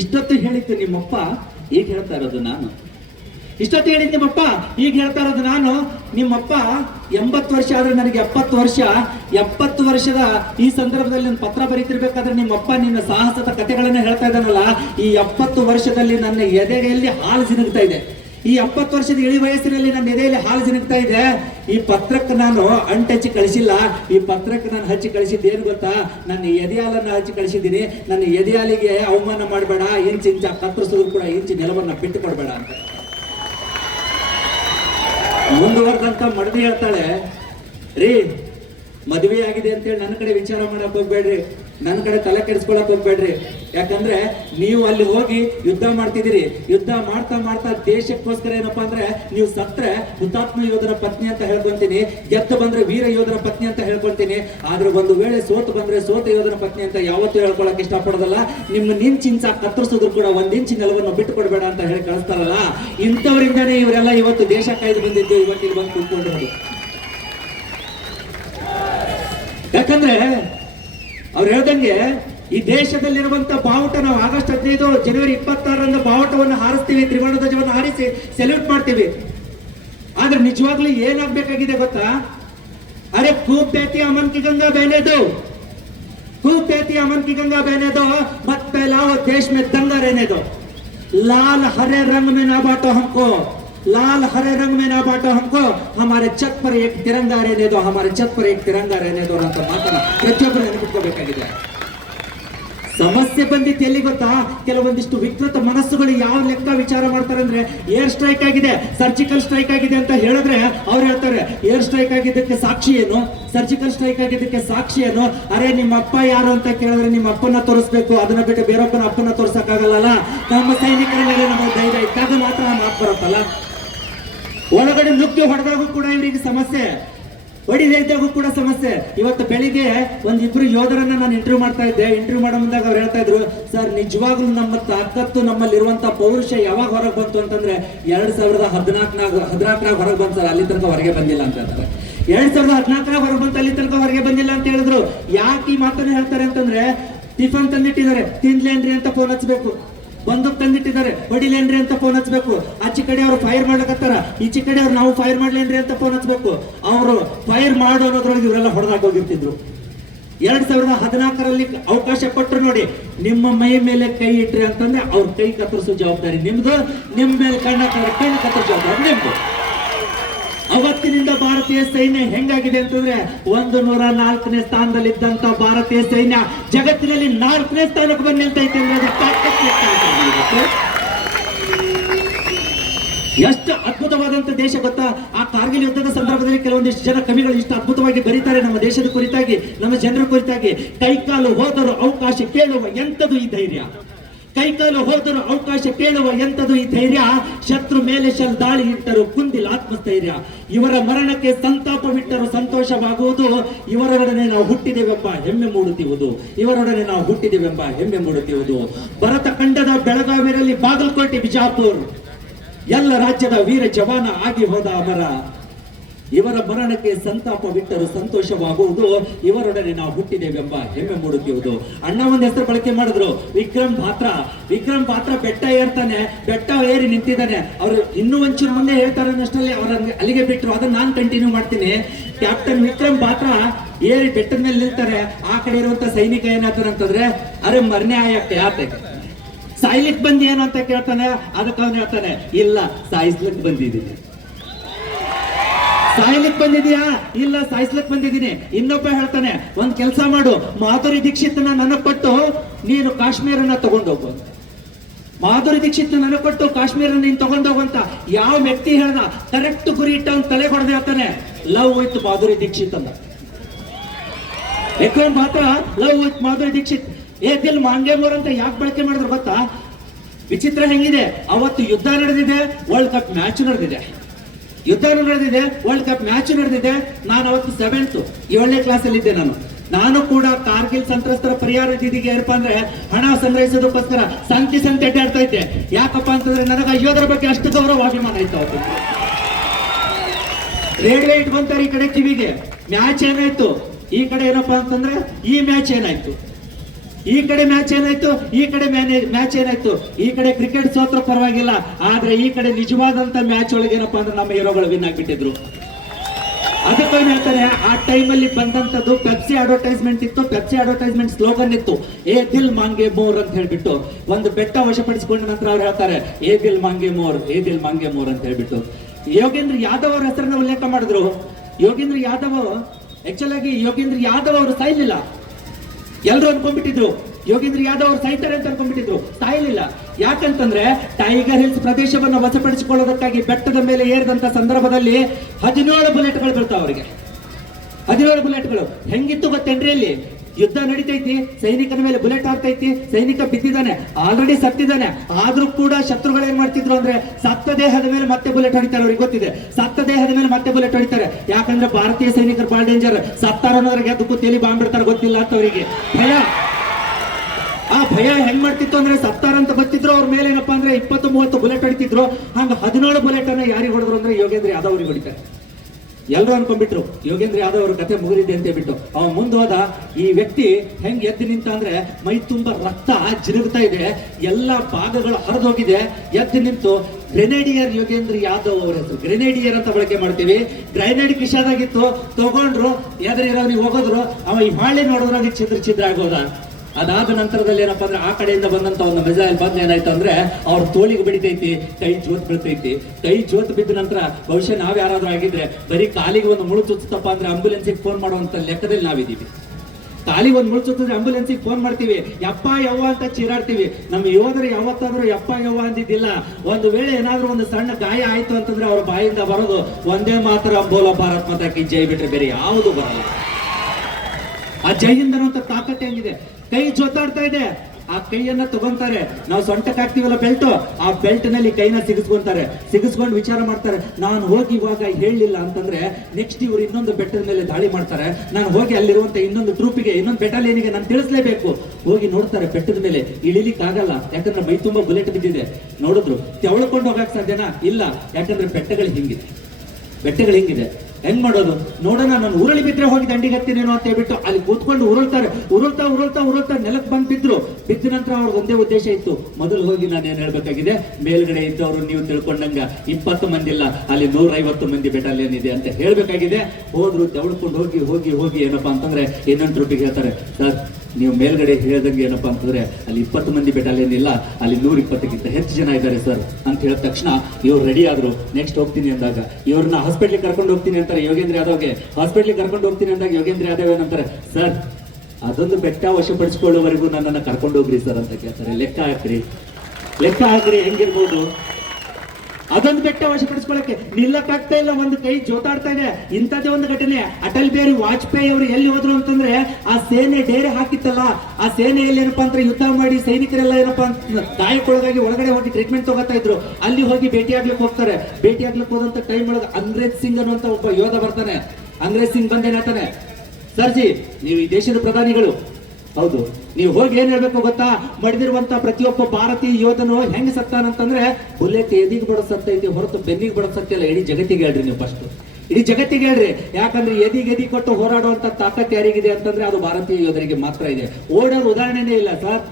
ಇಷ್ಟೊತ್ತು ಹೇಳಿತ್ತು ನಿಮ್ಮಪ್ಪ, ಈಗ ಹೇಳ್ತಾ ಇರೋದು ನಾನು. ಇಷ್ಟೊತ್ತು ಹೇಳಿದ್ ನಿಮ್ಮಪ್ಪ ಈಗ ಹೇಳ್ತಾ ಇರೋದು ನಾನು, ನಿಮ್ಮಪ್ಪ ಎಂಬತ್ತು ವರ್ಷ ಆದ್ರೆ ನನಗೆ ಎಪ್ಪತ್ತು ವರ್ಷ. ಎಪ್ಪತ್ತು ವರ್ಷದ ಈ ಸಂದರ್ಭದಲ್ಲಿ ನಾನು ಪತ್ರ ಬರೀತಿರ್ಬೇಕಾದ್ರೆ ನಿಮ್ಮಪ್ಪ ನಿನ್ನ ಸಾಹಸದ ಕಥೆಗಳನ್ನ ಹೇಳ್ತಾ ಇದ್ದಾನಲ್ಲ, ಈ ಎಪ್ಪತ್ತು ವರ್ಷದಲ್ಲಿ ನನ್ನ ಎದೆಯಲ್ಲಿ ಹಾಲು ಸಿನುಗ್ತಾ ಇದೆ. ಈ ಎಪ್ಪತ್ತು ವರ್ಷದ ಇಳಿ ವಯಸ್ಸಿನಲ್ಲಿ ನನ್ನ ಎದೆಯಲ್ಲಿ ಹಾಲು ಸಿನುಗ್ತಾ ಇದೆ. ಈ ಪತ್ರಕ್ಕೆ ನಾನು ಅಂಟಚ್ಚಿ ಕಳಿಸಿಲ್ಲ. ಈ ಪತ್ರಕ್ಕೆ ನಾನು ಹಚ್ಚಿ ಕಳಿಸಿದ್ದು ಏನು ಗೊತ್ತಾ? ನನ್ನ ಎದೆಯಾಲನ್ನು ಹಚ್ಚಿ ಕಳಿಸಿದ್ದೀನಿ. ನನ್ನ ಎದೆಯಾಲಿಗೆ ಅವಮಾನ ಮಾಡಬೇಡ. ಇಂಚ್ ಇಂಚ ಕತ್ತರಿಸೋದು ಕೂಡ ಇಂಚು ನೆಲವನ್ನು ಬಿಟ್ಟು ಕೊಡಬೇಡ ಅಂತ. ಮುಂದುವರೆದಂತ ಮಡದಿ ಹೇಳ್ತಾಳೆ, ರೀ ಮದುವೆ ಆಗಿದೆ ಅಂತೇಳಿ ನನ್ನ ಕಡೆ ವಿಚಾರ ಮಾಡಕ್ ಹೋಗ್ಬೇಡ್ರಿ. ನನ್ನ ಕಡೆ ತಲೆ ಕೆಡಿಸ್ಕೊಳಕ್ ಹೋಗ್ಬೇಡ್ರಿ. ಯಾಕಂದ್ರೆ ನೀವು ಅಲ್ಲಿ ಹೋಗಿ ಯುದ್ಧ ಮಾಡ್ತಿದ್ದೀರಿ. ಯುದ್ಧ ಮಾಡ್ತಾ ಮಾಡ್ತಾ ದೇಶಕ್ಕೋಸ್ಕರ ಏನಪ್ಪಾ ಅಂದ್ರೆ ನೀವು ಸತ್ರೆ ಹುತಾತ್ಮ ಯೋಧರ ಪತ್ನಿ ಅಂತ ಹೇಳ್ಕೊಂತೀನಿ, ಗೆದ್ದು ಬಂದ್ರೆ ವೀರ ಯೋಧರ ಪತ್ನಿ ಅಂತ ಹೇಳ್ಕೊಳ್ತೀನಿ ಆದ್ರೆ ಒಂದು ವೇಳೆ ಸೋತು ಬಂದ್ರೆ ಸೋತ ಯೋಧರ ಪತ್ನಿ ಅಂತ ಯಾವತ್ತೂ ಹೇಳ್ಕೊಳಕ್ ಇಷ್ಟಪಡೋದಲ್ಲ. ನಿಮ್ಮ ನಿಂಚಿಂಚ ಕತ್ತರಿಸೋದ್ರು ಕೂಡ ಒಂದ್ ಇಂಚಿ ನೆಲವನ್ನು ಬಿಟ್ಟು ಕೊಡಬೇಡ ಅಂತ ಹೇಳಿ ಕಳಿಸ್ತಾರಲ್ಲ. ಇಂಥವರಿಂದಾನೇ ಇವರೆಲ್ಲ ಇವತ್ತು ದೇಶ ಕಾಯ್ದು ಬಂದಿದ್ದು, ಇವತ್ತು ಇಲ್ಲಿ ಬಂದು ಯಾಕಂದ್ರೆ ಅವ್ರು ಹೇಳ್ದಂಗೆ ಈ ದೇಶದಲ್ಲಿರುವಂತ ಬಾವುಟ ನಾವು ಆಗಸ್ಟ್ ಹದಿನೈದು ಜನವರಿ ಇಪ್ಪತ್ತಾರರಂದು ಬಾವುಟವನ್ನು ಹಾರಿಸ್ತೀವಿ ತ್ರಿವರ್ಣ ಧ್ವಜವನ್ನು ಹಾರಿಸಿ ಸೆಲ್ಯೂಟ್ ಮಾಡ್ತೀವಿ ಆದ್ರೆ ನಿಜವಾಗ್ಲೂ ಏನಾಗ್ಬೇಕಾಗಿದೆ ಗೊತ್ತಾ ಅರೆ खूब बेटी अमन की गंगा बहने दो खूब बेटी अमन की गंगा बहने दो मत फैलाओ देश में दंगा रहने दो लाल हरे रंग में ना बांटो हमको लाल हरे रंग में ना बांटो हमको हमारे छत पर एक तिरंगा रहने दो हमारे छत पर एक तिरंगा रहने दो ಅಂತ ಮಾತನ್ನ ಪ್ರತಿಯೊಬ್ಬರು ನೆನಪಿಟ್ಕೋಬೇಕಾಗಿದೆ ಸಮಸ್ಯೆ ಬಂದಿತ್ತು ಎಲ್ಲಿ ಗೊತ್ತಾ? ಕೆಲವೊಂದಿಷ್ಟು ವಿಕೃತ ಮನಸ್ಸುಗಳು ಯಾವ ಲೆಕ್ಕ ವಿಚಾರ ಮಾಡ್ತಾರೆ ಅಂದ್ರೆ ಏರ್ ಸ್ಟ್ರೈಕ್ ಆಗಿದೆ, ಸರ್ಜಿಕಲ್ ಸ್ಟ್ರೈಕ್ ಆಗಿದೆ ಅಂತ ಹೇಳಿದ್ರೆ ಅವ್ರು ಹೇಳ್ತಾರೆ, ಏರ್ ಸ್ಟ್ರೈಕ್ ಆಗಿದ್ದಕ್ಕೆ ಸಾಕ್ಷಿ ಏನು? ಸರ್ಜಿಕಲ್ ಸ್ಟ್ರೈಕ್ ಆಗಿದ್ದಕ್ಕೆ ಸಾಕ್ಷಿ ಏನು? ಅರೆ, ನಿಮ್ಮ ಅಪ್ಪ ಯಾರು ಅಂತ ಕೇಳಿದ್ರೆ ನಿಮ್ಮ ಅಪ್ಪನ ತೋರಿಸ್ಬೇಕು, ಅದನ್ನ ಬಿಟ್ಟು ಬೇರೊಬ್ಬನ ಅಪ್ಪನ ತೋರ್ಸಕ್ಕಾಗಲ್ಲ ನಮ್ಮ ಸೈನಿಕರ ಮೇಲೆ ನಮ್ಮ ಧೈರ್ಯ ಇಟ್ಟಾಗ ಮಾತ್ರ ಮಾತು ಬರುತ್ತಲ್ಲ? ಒಳಗಡೆ ನುಗ್ಗಿ ಹೊಡೆದಾಗೂ ಕೂಡ ಇವರಿಗೆ ಸಮಸ್ಯೆ. ಹೊಡಿದೇ ಇದ್ದಾಗೂ ಕೂಡ ಸಮಸ್ಯೆ. ಇವತ್ತು ಬೆಳಿಗ್ಗೆ ಒಂದ್ ಇಬ್ರು ಯೋಧರನ್ನ ನಾನು ಇಂಟರ್ವ್ಯೂ ಮಾಡ್ತಾ ಇದ್ದೆ. ಇಂಟರ್ವ್ಯೂ ಮಾಡೋ ಮುಂದಾಗ ಅವ್ರು ಹೇಳ್ತಾ ಇದ್ರು, ಸರ್, ನಿಜವಾಗ್ಲೂ ನಮ್ಮ ತಾಕತ್ತು ನಮ್ಮಲ್ಲಿರುವಂತ ಪೌರುಷ ಯಾವಾಗ ಹೊರಗೆ ಬಂತು ಅಂತಂದ್ರೆ ಎರಡ್ ಸಾವಿರದ ಹದಿನಾಲ್ಕನಾಗ, ಹದಿನಾಲ್ಕರಾಗ ಹೊರಗೆ ಬಂತು ಸರ್, ಅಲ್ಲಿ ತನಕ ಹೊರಗೆ ಬಂದಿಲ್ಲ ಅಂತ ಹೇಳ್ತಾರೆ. ಎರಡ್ ಸಾವಿರದ ಹದಿನಾಲ್ಕರಾಗ ಹೊರಗೆ ಬಂತು, ಅಲ್ಲಿ ತನಕ ಹೊರಗೆ ಬಂದಿಲ್ಲ ಅಂತ ಹೇಳಿದ್ರು. ಯಾಕೆ ಈ ಮಾತನ್ನ ಹೇಳ್ತಾರೆ ಅಂತಂದ್ರೆ, ಟಿಫನ್ ತಂದಿಟ್ಟಿದ್ದಾರೆ. ತಿನ್ಲೇನ್ರಿ ಅಂತ ಫೋನ್ ಹಚ್ಬೇಕು. ಬಂದೂಕ್ ತಂದಿಟ್ಟಿದ್ದಾರೆ. ಹೊಡಿಲೇನ್ರಿ ಅಂತ ಫೋನ್ ಹಚ್ಬೇಕು. ಆಚೆ ಕಡೆ ಅವ್ರು ಫೈರ್ ಮಾಡ್ಲಕತ್ತಾರ. ಈಚೆ ಕಡೆ ಅವ್ರು ನಾವು ಫೈರ್ ಮಾಡ್ಲೇನ್ರಿ ಅಂತ ಫೋನ್ ಹಚ್ಬೇಕು. ಅವರು ಫೈರ್ ಮಾಡೋದ್ರೊಳಗೆ ಇವರೆಲ್ಲ ಹೊಡೆದಾಕ್ ಹೋಗಿರ್ತಿದ್ರು. ಎರಡ್ ಸಾವಿರದ ಹದಿನಾಲ್ಕರಲ್ಲಿ ಅವಕಾಶ ಕೊಟ್ಟರು ನೋಡಿ, ನಿಮ್ಮ ಮೈ ಮೇಲೆ ಕೈ ಇಟ್ರಿ ಅಂತಂದ್ರೆ ಅವ್ರ ಕೈ ಕತ್ತರಿಸೋ ಜವಾಬ್ದಾರಿ ನಿಮ್ದು ನಿಮ್ಮ ಮೇಲೆ ಕಣ್ಣ ಕತ್ತರಿಸೋ ಜವಾಬ್ದಾರಿ ನಿಮ್ದು. ಅವತ್ತಿನಿಂದ ಭಾರತೀಯ ಸೈನ್ಯ ಹೆಂಗಾಗಿದೆ ಅಂತಂದ್ರೆ ಒಂದು ನೂರ ನಾಲ್ಕನೇ ಸ್ಥಾನದಲ್ಲಿದ್ದಂತ ಭಾರತೀಯ ಸೈನ್ಯ ಜಗತ್ತಿನಲ್ಲಿ ನಾಲ್ಕನೇ ಸ್ಥಾನಕ್ಕೆ ಬಂದು ನಿಲ್ತೈತೆ ಎಷ್ಟು ಅದ್ಭುತವಾದಂತ ದೇಶ ಗೊತ್ತಾ? ಆ ಕಾರ್ಗಿಲ್ ಯುದ್ಧದ ಸಂದರ್ಭದಲ್ಲಿ ಕೆಲವೊಂದಿಷ್ಟು ಜನ ಕವಿಗಳು ಇಷ್ಟು ಅದ್ಭುತವಾಗಿ ಬರೀತಾರೆ ನಮ್ಮ ದೇಶದ ಕುರಿತಾಗಿ, ನಮ್ಮ ಜನರ ಕುರಿತಾಗಿ. ಕೈಕಾಲು ಹೋದರು, ಅವಕಾಶ, ಕೇಳುವ ಎಂಥದ್ದು ಈ ಧೈರ್ಯ? ಕೈಕಾಲು ಹೋದರೂ ಅವಕಾಶ ಕೇಳುವ ಎಂತದು ಈ ಧೈರ್ಯ? ಶತ್ರು ಮೇಲೆ ಶಲ್ ದಾಳಿ ಇಟ್ಟರು ಕುಂದಿಲ್ಲ ಆತ್ಮಸ್ಥೈರ್ಯ. ಇವರ ಮರಣಕ್ಕೆ ಸಂತಾಪವಿಟ್ಟರು, ಸಂತೋಷವಾಗುವುದು. ಇವರೊಡನೆ ನಾವು ಹುಟ್ಟಿದೆವೆಂಬ ಹೆಮ್ಮೆ ಮೂಡುತ್ತಿರುವುದು. ಇವರೊಡನೆ ನಾವು ಹುಟ್ಟಿದೆವೆಂಬ ಹೆಮ್ಮೆ ಮೂಡುತ್ತಿರುವುದು. ಭರತ ಖಂಡದ ಬೆಳಗಾವಿರಲ್ಲಿ ಬಾಗಲಕೋಟೆ, ಬಿಜಾಪುರ್. ಎಲ್ಲ ರಾಜ್ಯದ ವೀರ ಜವಾನ ಆಗಿ ಹೋದ ಅಮರ ಇವರ ಮರಣಕ್ಕೆ ಸಂತಾಪವಿಟ್ಟರು ಸಂತೋಷವಾಗುವುದು, ಇವರೊಡನೆ ನಾವು ಹುಟ್ಟಿದೆವೆಂಬ ಹೆಮ್ಮೆ ಮೂಡುತ್ತಿರುವುದು. ಅಣ್ಣ ಒಂದ್ ಹೆಸರು ಬಳಕೆ ಮಾಡಿದ್ರು, ವಿಕ್ರಮ್ ಪಾತ್ರ ವಿಕ್ರಮ್ ಪಾತ್ರ ಬೆಟ್ಟ ಏರ್ತಾನೆ, ಬೆಟ್ಟ ಏರಿ ನಿಂತಿದ್ದಾನೆ. ಅವರು ಇನ್ನೂ ಒಂಚೂರು ಮುಂದೆ ಹೇಳ್ತಾರೆ ಅನ್ನೋಷ್ಟರಲ್ಲಿ ಅವರ ಅಲ್ಲಿಗೆ ಬಿಟ್ಟರು ಅದನ್ನ ನಾನು ಕಂಟಿನ್ಯೂ ಮಾಡ್ತೀನಿ. ಕ್ಯಾಪ್ಟನ್ ವಿಕ್ರಮ್ ಪಾತ್ರ ಏರಿ ಬೆಟ್ಟದ ಮೇಲೆ ನಿಲ್ತಾರೆ. ಆ ಕಡೆ ಇರುವಂತ ಸೈನಿಕ ಏನಾಗ್ತಾರೆ ಅಂತಂದ್ರೆ, ಅರೆ ಮರ್ನೆ ಆಯಕ್ಕೆ ಯಾತೆ ಸಾಯ್ಲಿಕ್ ಬಂದಿ ಏನು ಅಂತ ಕೇಳ್ತಾನೆ? ಅದಕ್ಕೆ ಅವನು ಹೇಳ್ತಾನೆ, ಇಲ್ಲ, ಸಾಯಿಸ್ಲಿಕ್ ಬಂದಿದ್ದೀನಿ. ಸಾಯ್ಲಿಕ್ ಬಂದಿದ್ಯಾ ಇಲ್ಲ, ಸಾಯಿಸ್ಲಿಕ್ ಬಂದಿದ್ದೀನಿ. ಇನ್ನೊಬ್ಬ ಹೇಳ್ತಾನೆ, ಒಂದ್ ಕೆಲಸ ಮಾಡು. ಮಾಧುರಿ ದೀಕ್ಷಿತ್ನ ನನಗ್ ಕೊಟ್ಟು ನೀನು ಕಾಶ್ಮೀರನ ತಗೊಂಡೋಗು. ಮಾಧುರಿ ದೀಕ್ಷಿತ್ ನನಗ್ ಕೊಟ್ಟು ಕಾಶ್ಮೀರ ನೀನ್ ಅಂತ ಯಾವ ವ್ಯಕ್ತಿ ಹೇಳ್ದ? ಕರೆಕ್ಟ್ ಗುರಿ ಇಟ್ಟ ಅಂತ ತಲೆ ಕೊಡದೆ ಹೇಳ್ತಾನೆ, ಲವ್ ವಿತ್ ಮಾಧುರಿ ದೀಕ್ಷಿತ್ ಅಂತ ಯಾಕಂದ್ರೆ ಮಾತ್ರ ಲವ್ ವಿತ್ ಮಾಧುರಿ ದೀಕ್ಷಿತ್. ಏ, ದಿಲ್ ಮಾಂಗೆ ಮೋರ್ ಅಂತ ಯಾಕೆ ಬಳಕೆ ಮಾಡಿದ್ರು ಗೊತ್ತಾ? ವಿಚಿತ್ರ ಹೆಂಗಿದೆ. ಅವತ್ತು ಯುದ್ಧ ನಡೆದಿದೆ ವರ್ಲ್ಡ್ ಕಪ್ ಮ್ಯಾಚ್ ನಡೆದಿದೆ. ಯುದ್ಧ ನಡೆದಿದೆ ವರ್ಲ್ಡ್ ಕಪ್ ಮ್ಯಾಚ್ ನಡೆದಿದೆ. ನಾನು ಅವತ್ತು ಸೆವೆಂತ್ ಏಳನೇ ಕ್ಲಾಸ್ ಅಲ್ಲಿ ಇದ್ದೆ ನಾನು. ನಾನು ಕೂಡ ಕಾರ್ಗಿಲ್ ಸಂತ್ರಸ್ತರ ಪರಿಹಾರ ನಿಧಿಗೆ ಏನಪ್ಪಾ ಅಂದ್ರೆ ಹಣ ಸಂಗ್ರಹಿಸೋದಕ್ಕೋಸ್ಕರ ಸಂತಿ ಸಂತೆ ಅಡ್ಡಾಡ್ತಾ ಇದ್ದೆ. ಯಾಕಪ್ಪ ಅಂತಂದ್ರೆ ನನಗೆ ಯೋಧರ ಬಗ್ಗೆ ಅಷ್ಟು ಗೌರವ ಅಭಿಮಾನ ಇತ್ತು ಅವತ್ತು. ರೇಡಿಯೋ ಇಟ್ಕೊಂತಾರೆ ಈ ಕಡೆ ಕಿವಿಗೆ. ಮ್ಯಾಚ್ ಏನಾಯ್ತು? ಈ ಕಡೆ ಏನಪ್ಪಾ ಅಂತಂದ್ರೆ ಈ ಮ್ಯಾಚ್ ಏನಾಯ್ತು? ಈ ಕಡೆ ಮ್ಯಾಚ್ ಏನಾಯ್ತು? ಈ ಕಡೆ ಮ್ಯಾಚ್ ಏನಾಯ್ತು? ಈ ಕಡೆ ಕ್ರಿಕೆಟ್ ಸೋತ್ರ ಪರವಾಗಿಲ್ಲ. ಆದ್ರೆ ಈ ಕಡೆ ನಿಜವಾದಂತ ಮ್ಯಾಚ್ ಒಳಗೆ ಏನಪ್ಪಾ ಅಂದ್ರೆ ನಮ್ಮ ಹೀರೋಗಳು ವಿನ್ ಆಗ್ಬಿಟ್ಟಿದ್ರು. ಅದಕ್ಕೆ ಏನ್ ಹೇಳ್ತಾರೆ? ಆ ಟೈಮಲ್ಲಿ ಬಂದಂತದ್ದು ಪೆಪ್ಸಿ ಅಡ್ವರ್ಟೈಸ್ಮೆಂಟ್ ಇತ್ತು. ಪೆಪ್ಸಿ ಅಡ್ವರ್ಟೈಸ್ಮೆಂಟ್ ಸ್ಲೋಗನ್ ಇತ್ತು. ಏ ದಿಲ್ ಮಾಂಗೆ ಮೋರ್ ಅಂತ ಹೇಳ್ಬಿಟ್ಟು. ಒಂದು ಬೆಟ್ಟ ವಶಪಡಿಸಿಕೊಂಡ ನಂತರ ಅವ್ರು ಹೇಳ್ತಾರೆ, ಏ ದಿಲ್ ಮಾಂಗೆ ಮೋರ್, ಏ ದಿಲ್ ಮಾಂಗೆ ಮೋರ್ ಅಂತ ಹೇಳ್ಬಿಟ್ಟು. ಯೋಗೇಂದ್ರ ಯಾದವ್ ಅವ್ರ ಹೆಸರನ್ನ ಉಲ್ಲೇಖ ಮಾಡಿದ್ರು. ಯೋಗೇಂದ್ರ ಯಾದವ್ ಆಕ್ಚುಲ್ ಆಗಿ ಯೋಗೇಂದ್ರ ಯಾದವ್ ಅವರು ಸಾಯ್ಲಿಲ್ಲ ಎಲ್ರು ಅನ್ಕೊಂಡ್ಬಿಟ್ಟಿದ್ರು. ಯೋಗೇಂದ್ರ ಯಾದವ್ ಅವ್ರು ಸಾಯ್ತಾರೆ ಅಂತ ಅನ್ಕೊಂಡ್ಬಿಟ್ಟಿದ್ರು. ಸಾಯಲಿಲ್ಲ. ಯಾಕಂತಂದ್ರೆ ಟೈಗರ್ ಹಿಲ್ಸ್ ಪ್ರದೇಶವನ್ನು ವಶಪಡಿಸಿಕೊಳ್ಳೋದಕ್ಕಾಗಿ ಬೆಟ್ಟದ ಮೇಲೆ ಏರಿದಂತ ಸಂದರ್ಭದಲ್ಲಿ ಹದಿನೇಳು ಬುಲೆಟ್ಗಳು ಬೀಳ್ತಾವ ಅವರಿಗೆ. ಹದಿನೇಳು ಬುಲೆಟ್ಗಳು. ಹೆಂಗಿತ್ತು ಗೊತ್ತೇನ್ರಿ ಅಲ್ಲಿ? ಯುದ್ಧ ನಡೀತೈತಿ, ಸೈನಿಕನ ಮೇಲೆ ಬುಲೆಟ್ ಹಾಕ್ತೈತಿ, ಸೈನಿಕ ಬಿದ್ದಿದ್ದಾನೆ ಆಲ್ರೆಡಿ ಸತ್ತಿದ್ದಾನೆ. ಆದ್ರೂ ಕೂಡ ಶತ್ರುಗಳು ಏನ್ ಮಾಡ್ತಿದ್ರು ಅಂದ್ರೆ ಸತ್ತ ದೇಹದ ಮೇಲೆ ಮತ್ತೆ ಬುಲೆಟ್ ಹೊಡಿತಾರೆ ಅವ್ರಿಗೆ ಗೊತ್ತಿದೆ. ಸತ್ತ ದೇಹದ ಮೇಲೆ ಮತ್ತೆ ಬುಲೆಟ್ ಹೊಡಿತಾರೆ. ಯಾಕಂದ್ರೆ ಭಾರತೀಯ ಸೈನಿಕರು ಬಹಳ ಡೇಂಜರ್ ಸತ್ತಾರ ಅನ್ನೋದ್ರ ಅದು ಕುತ್ತಿಯಲ್ಲಿ ಬಾಂಬ್ ಬಿಡ್ತಾರೆ ಗೊತ್ತಿಲ್ಲ ಅಂತ ಅವರಿಗೆ. ಭಯ. ಆ ಭಯ ಹೆಂಗ್ ಮಾಡ್ತಿತ್ತು ಅಂದ್ರೆ ಸತ್ತಾರ ಅಂತ ಗೊತ್ತಿದ್ರು, ಅವ್ರ ಮೇಲೆ ಏನಪ್ಪಾ ಅಂದ್ರೆ ಇಪ್ಪತ್ತು ಮೂವತ್ತು ಬುಲೆಟ್ ಹೊಡಿತಿದ್ರು. ಹಂಗ ಹದಿನೇಳು ಬುಲೆಟ್ ಅನ್ನ ಯಾರಿಗೆ ಹೊಡೆದ್ರು ಅಂದ್ರೆ ಯೋಗೇಂದ್ರ ಯಾದವ್ ಹೊಡಿತಾರೆ. ಎಲ್ಲರೂ ಅನ್ಕೊಂಡ್ಬಿಟ್ರು. ಯೋಗೇಂದ್ರ ಯಾದವ್ ಅವ್ರ ಕಥೆ ಮುಗಿದಿದೆ ಅಂತ ಹೇಳ್ಬಿಟ್ಟು. ಅವ ಮುಂದೋದ ಈ ವ್ಯಕ್ತಿ ಹೆಂಗ್ ಎದ್ದು ನಿಂತ ಅಂದ್ರೆ ಮೈ ತುಂಬಾ ರಕ್ತ ಜಿರುಗ್ತಾ ಇದೆ, ಎಲ್ಲ ಭಾಗಗಳು ಹರಿದೋಗಿದೆ ಎದ್ದು ನಿಂತು ಗ್ರೆನೇಡಿಯರ್ ಯೋಗೇಂದ್ರ ಯಾದವ್ ಅವ್ರ ಹೆಸರು. ಗ್ರೆನೇಡಿಯರ್ ಅಂತ ಬಳಕೆ ಮಾಡ್ತೀವಿ. ಗ್ರೆನೇಡ್ ಕಿಶಾದಾಗಿತ್ತು ತಗೊಂಡ್ರು, ಎದುರಿರೋ, ನೀವು ಹೋಗೋದ್ರು. ಅವ ಈ ಹಾಳೆ ನೋಡೋದ್ರಾಗ ಚಿದ್ರ ಚಿದ್ರ ಆಗೋದ. ಅದಾದ ನಂತರದಲ್ಲಿ ಏನಪ್ಪಾ ಅಂದ್ರೆ ಆ ಕಡೆಯಿಂದ ಬಂದಂತ ಒಂದು ಮಿಸೈಲ್ ಬಂದ್ ಏನಾಯ್ತು ಅಂದ್ರೆ ಅವ್ರ ತೋಳಿಗೆ ಬಿಡಿತೈತಿ, ಕೈ ಜೋತ್ ಬಿಡ್ತೈತಿ. ಕೈ ಜೋತ್ ಬಿದ್ದ ನಂತರ ಬಹುಶಃ ನಾವ್ ಯಾರಾದ್ರೂ ಆಗಿದ್ರೆ ಬರೀ ಕಾಲಿಗೆ ಒಂದು ಮುಳು ಚುಚ್ಚುತ್ತಪ್ಪ ಅಂದ್ರೆ ಆಂಬುಲೆನ್ಸಿಗೆ ಫೋನ್ ಮಾಡುವಂತ ಲೆಕ್ಕದಲ್ಲಿ ನಾವಿದೀವಿ ಕಾಲಿಗೆ ಒಂದು ಮುಳು ಚುತ್ತಿದ್ರೆ ಆಂಬುಲೆನ್ಸಿಗೆ ಫೋನ್ ಮಾಡ್ತೀವಿ. ಯಪ್ಪ ಯವ್ವ ಅಂತ ಚೀರಾಡ್ತೀವಿ. ನಮ್ಮ ಯೋಧರು ಯಾವತ್ತಾದ್ರೂ ಯಪ್ಪ ಯವ್ವ ಅಂದಿದ್ದಿಲ್ಲ. ಒಂದು ವೇಳೆ ಏನಾದ್ರೂ ಒಂದು ಸಣ್ಣ ಗಾಯ ಆಯ್ತು ಅಂತಂದ್ರೆ ಅವ್ರ ಬಾಯಿಂದ ಬರೋದು ಒಂದೇ ಮಾತ್ರ ಬೋಲೋ ಭಾರತ್ ಮಾತಾ ಕಿ ಜೈ ಬಿಟ್ರೆ ಬೇರೆ ಯಾವುದು ಬರಲ್ಲ. ಆ ಜೈ ಹಿಂದ್ ತಾಕತ್ತೆ ತಾಕತ್ ಹೆಂಗಿದೆ? ಕೈ ಜೊತಾಡ್ತಾ ಇದೆ. ಆ ಕೈಯನ್ನ ತಗೊಂತಾರೆ. ನಾವು ಸೊಂಟಕ್ಕೆ ಹಾಕ್ತಿವಲ್ಲ ಬೆಲ್ಟ್ ಆ ಬೆಲ್ಟ್ನಲ್ಲಿ ಕೈನ ಸಿಗಿಸ್ಕೊಂತಾರೆ. ಸಿಗಿಸ್ಕೊಂಡು ವಿಚಾರ ಮಾಡ್ತಾರೆ. ನಾನು ಹೋಗಿ ಇವಾಗ ಹೇಳಲಿಲ್ಲ ಅಂತಂದ್ರೆ ನೆಕ್ಸ್ಟ್ ಇವರು ಇನ್ನೊಂದು ಬೆಟ್ಟದ ಮೇಲೆ ದಾಳಿ ಮಾಡ್ತಾರೆ. ನಾನು ಹೋಗಿ ಅಲ್ಲಿರುವಂತ ಇನ್ನೊಂದು ಟ್ರೂಪಿಗೆ ಇನ್ನೊಂದು ಬೆಟಾಲಿಯನ್ಗೆ ನಾನು ತಿಳಿಸ್ಲೇಬೇಕು. ಹೋಗಿ ನೋಡ್ತಾರೆ ಬೆಟ್ಟದ ಮೇಲೆ. ಇಳಿಲಿಕ್ಕೆ ಆಗಲ್ಲ. ಯಾಕಂದ್ರೆ ಮೈ ತುಂಬಾ ಬುಲೆಟ್ ಬಿದ್ದಿದೆ. ನೋಡಿದ್ರು. ತೆವಳ್ಕೊಂಡು ಹೋಗಕ್ ಸಾಧ್ಯನಾ? ಇಲ್ಲ. ಯಾಕಂದ್ರೆ ಬೆಟ್ಟಗಳು ಹಿಂಗಿದೆ. ಬೆಟ್ಟಗಳು ಹಿಂಗಿದೆ. ಹೆಂಗ್ ಮಾಡೋದು? ನೋಡೋಣ, ನಾನು ಉರುಳಿ ಬಿದ್ರೆ ಹೋಗಿ ದಂಡಿಗೆ ಹತ್ತಿನೇನೋ ಅಂತ ಹೇಳ್ಬಿಟ್ಟು ಅಲ್ಲಿ ಕೂತ್ಕೊಂಡು ಉರುಳ್ತಾರೆ. ಉರುಳ್ತಾ ಉರುಳ್ತಾ ಉರುಳ್ತಾ ನೆಲಕ್ಕೆ ಬಂದ್ ಬಿದ್ರು ಬಿದ್ದ ನಂತರ ಅವ್ರಿಗೆ ಒಂದೇ ಉದ್ದೇಶ ಇತ್ತು. ಮೊದಲು ಹೋಗಿ ನಾನು ಏನ್ ಹೇಳ್ಬೇಕಾಗಿದೆ? ಮೇಲ್ಗಡೆ ಇದ್ದವರು ನೀವು ತಿಳ್ಕೊಂಡಂಗ ಇಪ್ಪತ್ತು ಮಂದಿ ಇಲ್ಲ ಅಲ್ಲಿ ನೂರೈವತ್ತು ಮಂದಿ ಬೆಟಾಲಿಯನ್ ಇದೆ ಅಂತ ಹೇಳ್ಬೇಕಾಗಿದೆ. ಹೋದ್ರು ದೌಡ್ಕೊಂಡು ಹೋಗಿ ಹೋಗಿ ಹೋಗಿ ಏನಪ್ಪಾ ಅಂತಂದ್ರೆ ಇನ್ನೊಂದು ರೂಪಿಗೆ ಹೇಳ್ತಾರೆ ನೀವು ಮೇಲ್ಗಡೆ ಹೇಳಿದಂಗೆ ಏನಪ್ಪಾ ಅಂತಂದ್ರೆ, ಅಲ್ಲಿ ಇಪ್ಪತ್ತು ಮಂದಿ ಬೆಟಾಲಿಯನ್ ಇಲ್ಲ, ಅಲ್ಲಿ ನೂರ ಇಪ್ಪತ್ತಕ್ಕಿಂತ ಹೆಚ್ಚು ಜನ ಇದ್ದಾರೆ ಸರ್ ಅಂತ ಹೇಳಿದ ತಕ್ಷಣ ಇವ್ರು ರೆಡಿ ಆದ್ರು. ನೆಕ್ಸ್ಟ್ ಹೋಗ್ತೀನಿ ಅಂದಾಗ, ಇವ್ರನ್ನ ಹಾಸ್ಪಿಟ್ಲಿಗೆ ಕರ್ಕೊಂಡು ಹೋಗ್ತೀನಿ ಅಂತಾರೆ ಯೋಗೇಂದ್ರ ಯಾದವ್ಗೆ. ಹಾಸ್ಪಿಟ್ಲಿಗೆ ಕರ್ಕೊಂಡು ಹೋಗ್ತೀನಿ ಅಂದಾಗ ಯೋಗೇಂದ್ರ ಯಾದವ್ ಏನಂತಾರೆ ಸರ್ ಅದೊಂದು ಬೆಟ್ಟ ವಶಪಡಿಸಿಕೊಳ್ಳುವವರೆಗೂ ನನ್ನನ್ನು ಕರ್ಕೊಂಡು ಹೋಗ್ರಿ ಸರ್ ಅಂತ ಕೇಳ್ತಾರೆ. ಲೆಕ್ಕ ಹಾಕ್ರಿ. ಲೆಕ್ಕ ಹಾಕ್ರಿ, ಹೆಂಗಿರ್ಬೋದು? ಅದೊಂದು ಬೆಟ್ಟ ವಶಪಡಿಸ್ಕೊಳ್ಳಕ್ಕೆ ನಿಲ್ಲಕ್ಕಾಗ್ತಾ ಇಲ್ಲ. ಒಂದು ಕೈ ಜೋತಾಡ್ತಾ ಇದೆ. ಇಂಥದ್ದೇ ಒಂದು ಘಟನೆ. ಅಟಲ್ ಬಿಹಾರಿ ವಾಜಪೇಯಿ ಅವರು ಎಲ್ಲಿ ಹೋದ್ರು ಅಂತಂದ್ರೆ ಆ ಸೇನೆ ಡೇರೆ ಹಾಕಿತ್ತಲ್ಲ, ಆ ಸೇನೆಯಲ್ಲಿ ಏನಪ್ಪಾ ಅಂದ್ರೆ ಯುದ್ಧ ಮಾಡಿ ಸೈನಿಕರೆಲ್ಲ ಏನಪ್ಪಾ ಅಂತ ಗಾಯಕ್ಕೊಳಗಾಗಿ ಒಳಗಡೆ ಹೋಗಿ ಟ್ರೀಟ್ಮೆಂಟ್ ತಗೋತಾ ಇದ್ರು. ಅಲ್ಲಿ ಹೋಗಿ ಭೇಟಿ ಆಗ್ಲಿಕ್ಕೆ ಹೋಗ್ತಾರೆ. ಭೇಟಿ ಆಗ್ಲಿಕ್ಕೆ ಹೋದಂತ ಟೈಮ್ ಒಳಗೆ ಅಂಗ್ರೇಜ್ ಸಿಂಗ್ ಅನ್ನುವಂತ ಒಬ್ಬ ಯೋಧ ಬರ್ತಾನೆ. ಅಂಗ್ರೇಜ್ ಸಿಂಗ್ ಬಂದೇನಾಗ್ತಾನೆ? ಸರ್ಜಿ, ನೀವು ಈ ದೇಶದ ಪ್ರಧಾನಿಗಳು ಹೌದು. ನೀವು ಹೋಗಿ ಏನ್ ಹೇಳ್ಬೇಕು ಗೊತ್ತಾ? ಮಡಿದಿರುವಂತ ಪ್ರತಿಯೊಬ್ಬ ಭಾರತೀಯ ಯೋಧನು ಹೆಂಗ್ ಸತ್ತಾನಂತಂದ್ರೆ ಬುಲೆಟ್ ಎದಿಗ್ ಬಡ ಸತ್ತೈತಿ ಹೊರತು ಬೆನ್ನಿಗೆ ಬಡ ಸತ್ತಿಲ್ಲ ಇಡೀ ಜಗತ್ತಿಗೆ ಹೇಳ್ರಿ ನೀವು ಫಸ್ಟ್ ಇಡೀ ಜಗತ್ತಿಗೆ ಹೇಳ್ರಿ. ಯಾಕಂದ್ರೆ ಎದಿಗೆ ಎದಿ ಕೊಟ್ಟು ಹೋರಾಡುವಂತ ತಾಕತ್ ಯಾರಿಗಿದೆ ಅಂತಂದ್ರೆ ಅದು ಭಾರತೀಯ ಯೋಧರಿಗೆ ಮಾತ್ರ ಇದೆ. ಓಡೋರ್ ಉದಾಹರಣೆನೇ ಇಲ್ಲ ಸರ್.